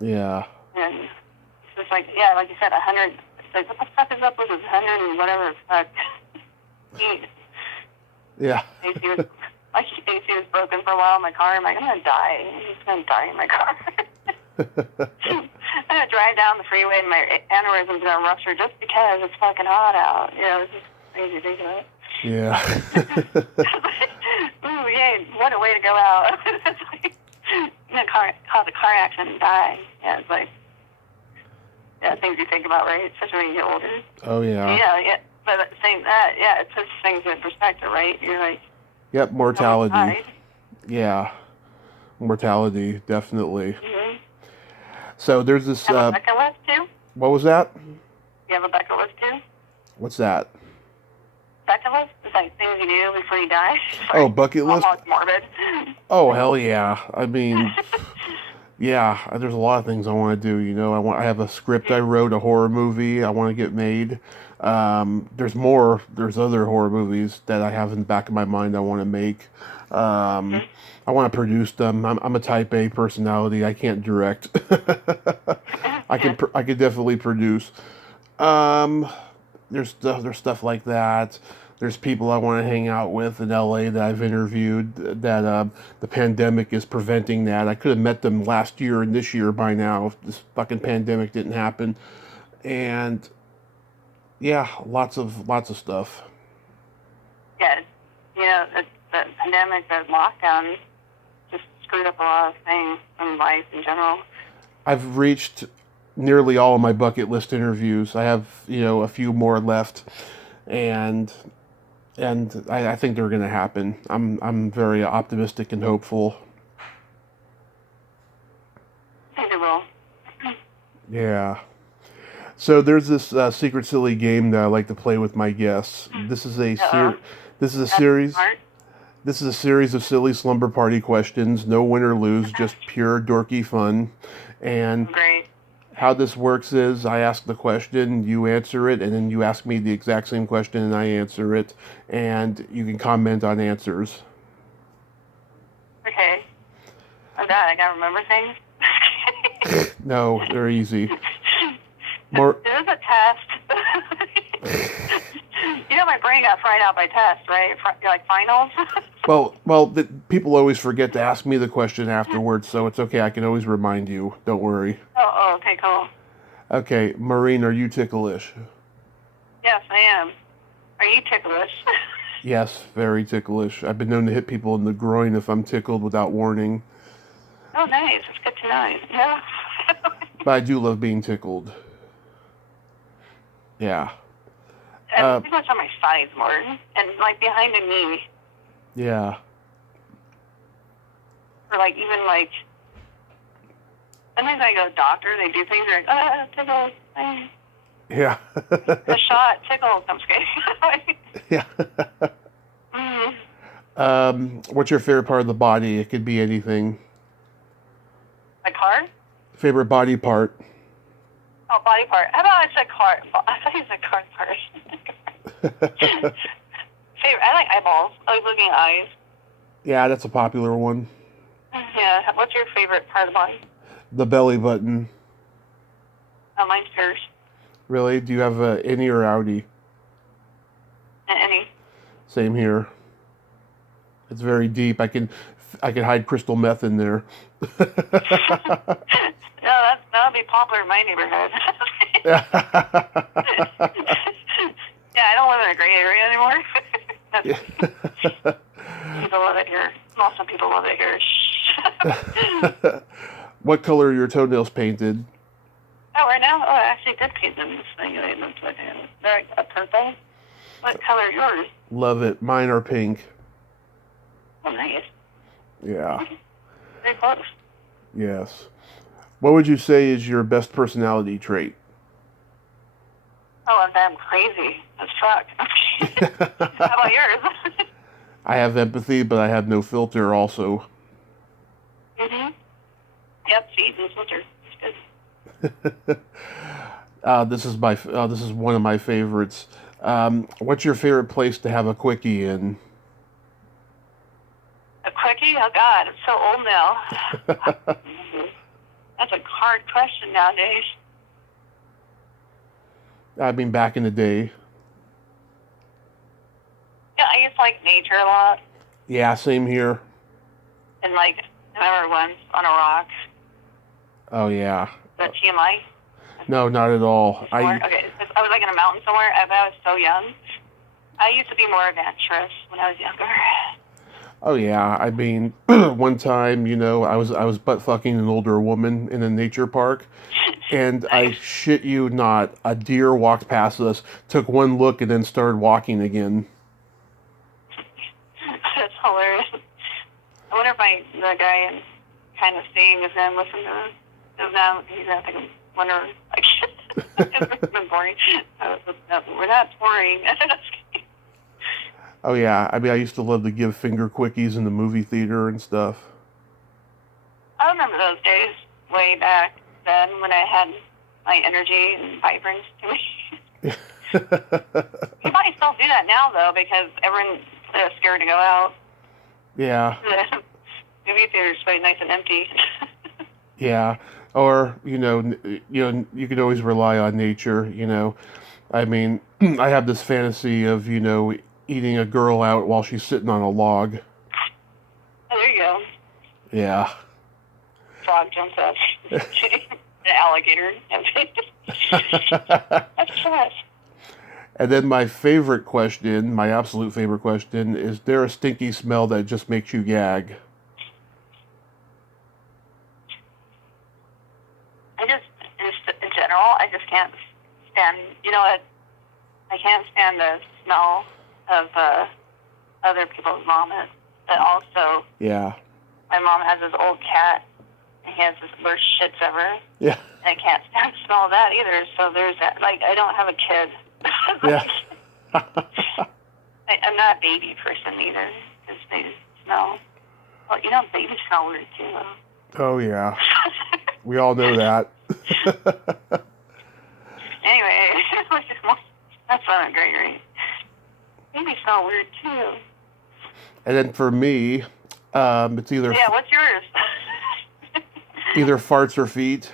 Yeah. And it's just like, like you said, 100. It's like, what the fuck is up with this 100 and whatever the fuck heat? Yeah. My AC was broken for a while in my car. I'm like, I'm gonna die. I'm just gonna die in my car. I'm gonna drive down the freeway and my aneurysm's gonna rupture just because it's fucking hot out. It's just crazy to think about. Yeah. Ooh, yay, what a way to go out. It's like, you're gonna cause a car accident and die. Yeah, it's like, things you think about, right? Especially when you get older. Oh, yeah. Yeah. But saying that, it puts things in perspective, right? You're like, yep, mortality. Yeah. Mortality, definitely. Mm-hmm. So there's this... You have a bucket list, too? What was that? You have a bucket list, too? What's that? Bucket list? It's like things you do before you die. Oh, bucket list? Almost morbid. Oh, hell yeah. I mean... Yeah, there's a lot of things I want to do. I have a script I wrote, a horror movie I want to get made. There's other horror movies that I have in the back of my mind I want to make. I want to produce them. I'm a type A personality. I can't direct. I can definitely produce. There's stuff like that. There's people I want to hang out with in LA that I've interviewed that the pandemic is preventing that. I could have met them last year and this year by now if this fucking pandemic didn't happen. And yeah, lots of stuff. Yeah, the pandemic, the lockdown just screwed up a lot of things in life in general. I've reached nearly all of my bucket list interviews. I have, a few more left, and I think they're going to happen. I'm very optimistic and hopeful. I think they will. Yeah. So there's this secret silly game that I like to play with my guests. This is a series. Smart. This is a series of silly slumber party questions. No win or lose, just pure dorky fun. And Great. how this works is I ask the question, you answer it, and then you ask me the exact same question and I answer it, and you can comment on answers. Okay. I'm done. I gotta remember things. No, they're easy. This is a test. My brain got fried out by tests, right? Like finals. Well, people always forget to ask me the question afterwards, so it's okay. I can always remind you. Don't worry. Oh, okay, cool. Okay, Maureen, are you ticklish? Yes, I am. Are you ticklish? Yes, very ticklish. I've been known to hit people in the groin if I'm tickled without warning. Oh, nice. It's good to know. Yeah. But I do love being tickled. Yeah. And pretty much on my sides more, and like behind the knee. Yeah. Or like even like sometimes I go to the doctor, they do things like tickle. Yeah. The shot tickles. I'm scared. Yeah. Mm. What's your favorite part of the body? It could be anything. A car? Favorite body part? Oh, body part. How about I said car? I thought you said car part. Favorite? I like eyeballs. I like looking at eyes. Yeah, that's a popular one. Yeah. What's your favorite part of the body? The belly button. Oh, mine's hers. Really? Do you have a innie or outie? Any? Same here. It's very deep. I can hide crystal meth in there. No, that'll be popular in my neighborhood. Yeah, I don't live in a gray area anymore. People love it here. Well, some people love it here. What color are your toenails painted? Oh, right now? Oh, I actually did paint them this thing. They're like a purple. What color are yours? Love it. Mine are pink. Oh, nice. Yeah. Very close. Yes. What would you say is your best personality trait? Oh, I'm crazy as fuck. How about yours? I have empathy, but I have no filter also. Mm-hmm. Yep, see, no filter. This is one of my favorites. What's your favorite place to have a quickie in? A quickie? Oh, God, I'm so old now. That's a hard question nowadays. I mean, back in the day. Yeah, I used to like nature a lot. Yeah, same here. And like, I remember once on a rock. Oh, yeah. The TMI? No, not at all. Okay, I was like in a mountain somewhere, but I was so young. I used to be more adventurous when I was younger. Oh yeah, I mean, one time, I was butt fucking an older woman in a nature park, and I shit you not, a deer walked past us, took one look, and then started walking again. That's hilarious. I wonder if the guy in kind of seeing is him, listen to this now. He's gonna think I'm wondering, like, it's been boring. We're not boring. Oh yeah, I mean, I used to love to give finger quickies in the movie theater and stuff. I remember those days way back then when I had my energy and vibrance to me. You might still do that now though, because everyone's scared to go out. Yeah. The movie theater's quite nice and empty. Yeah. Or you could always rely on nature. I mean, I have this fantasy of eating a girl out while she's sitting on a log. Oh, there you go. Yeah. Frog jumps up. An alligator. That's fun. And then my favorite question, my absolute favorite question, is there a stinky smell that just makes you gag? In general, I just can't stand, I can't stand the smell of other people's vomit. But also, yeah, my mom has this old cat, and he has this worst shits ever. Yeah. And I can't stand the smell of that either, so there's that. Like, I don't have a kid. Yeah. I'm not a baby person either, because they smell, well, babies smell weird too, though. Oh, yeah. We all know that. Anyway, that's not great. Babies smell weird too. And then for me, it's either... Yeah, what's yours? either farts or feet.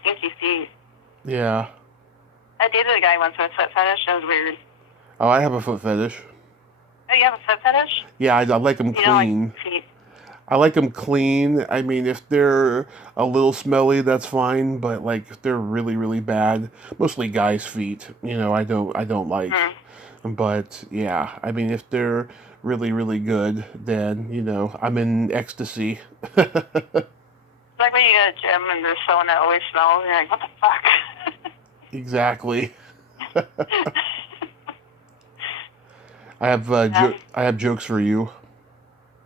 Stinky feet. Yeah. I dated a guy once with a foot fetish. That was weird. Oh, I have a foot fetish. Oh, you have a foot fetish? Yeah, I like them clean. Like feet. I like them clean. I mean, if they're a little smelly, that's fine. But like, if they're really, really bad, mostly guys' feet. I don't like. But yeah, I mean, if they're really, really good, then I'm in ecstasy. It's like when you go to the gym and there's someone that always smells, and you're like, what the fuck? Exactly. I have jokes for you.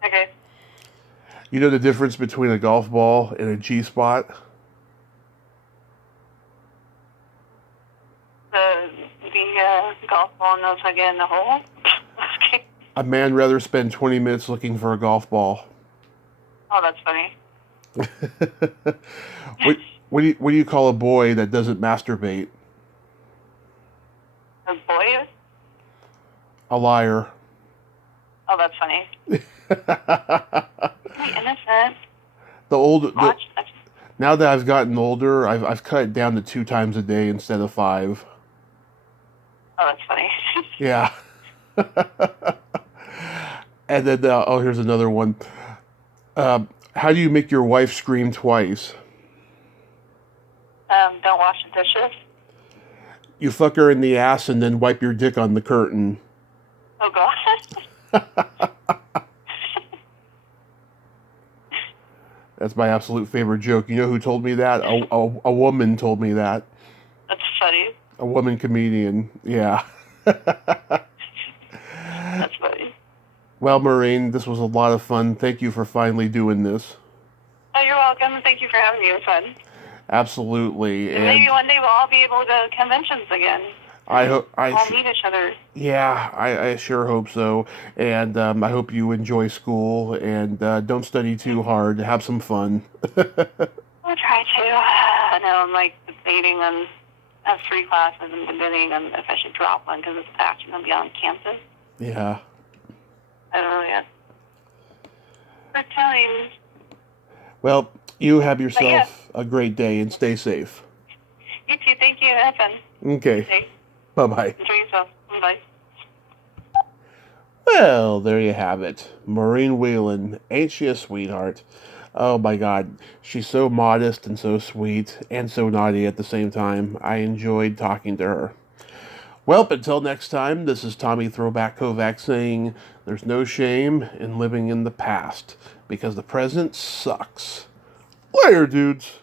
Okay. You know the difference between a golf ball and a G-spot? golf ball and knows how to get in the hole. Okay. A man rather spend 20 minutes looking for a golf ball. Oh, that's funny. What do you call a boy that doesn't masturbate? A boy? A liar. Oh, that's funny. Innocent. Now that I've gotten older, I've cut it down to 2 times a day instead of 5. Oh, that's funny. Yeah. And then here's another one. How do you make your wife scream twice? Don't wash the dishes. You fuck her in the ass and then wipe your dick on the curtain. Oh, God. That's my absolute favorite joke. You know who told me that? A woman told me that. That's funny. A woman comedian. Yeah. That's funny. Well, Maureen, this was a lot of fun. Thank you for finally doing this. Oh, you're welcome. Thank you for having me. It was fun. Absolutely. And maybe one day we'll all be able to go to conventions again. All meet each other. Yeah, I sure hope so. And I hope you enjoy school and don't study too hard. Have some fun. I'll try to. I know I'm like debating on. I have 3 classes and debating on if I should drop one because it's actually going to be on campus. Yeah. I don't know yet. Good times. Well, you have yourself a great day and stay safe. You too. Thank you. Have fun. Okay. Bye-bye. Enjoy yourself. Bye. Well, there you have it. Maureen Whelan. Ain't she a sweetheart? Oh my God. She's so modest and so sweet and so naughty at the same time. I enjoyed talking to her. Well, until next time, this is Tommy Throwback Kovac saying there's no shame in living in the past because the present sucks. Later, dudes.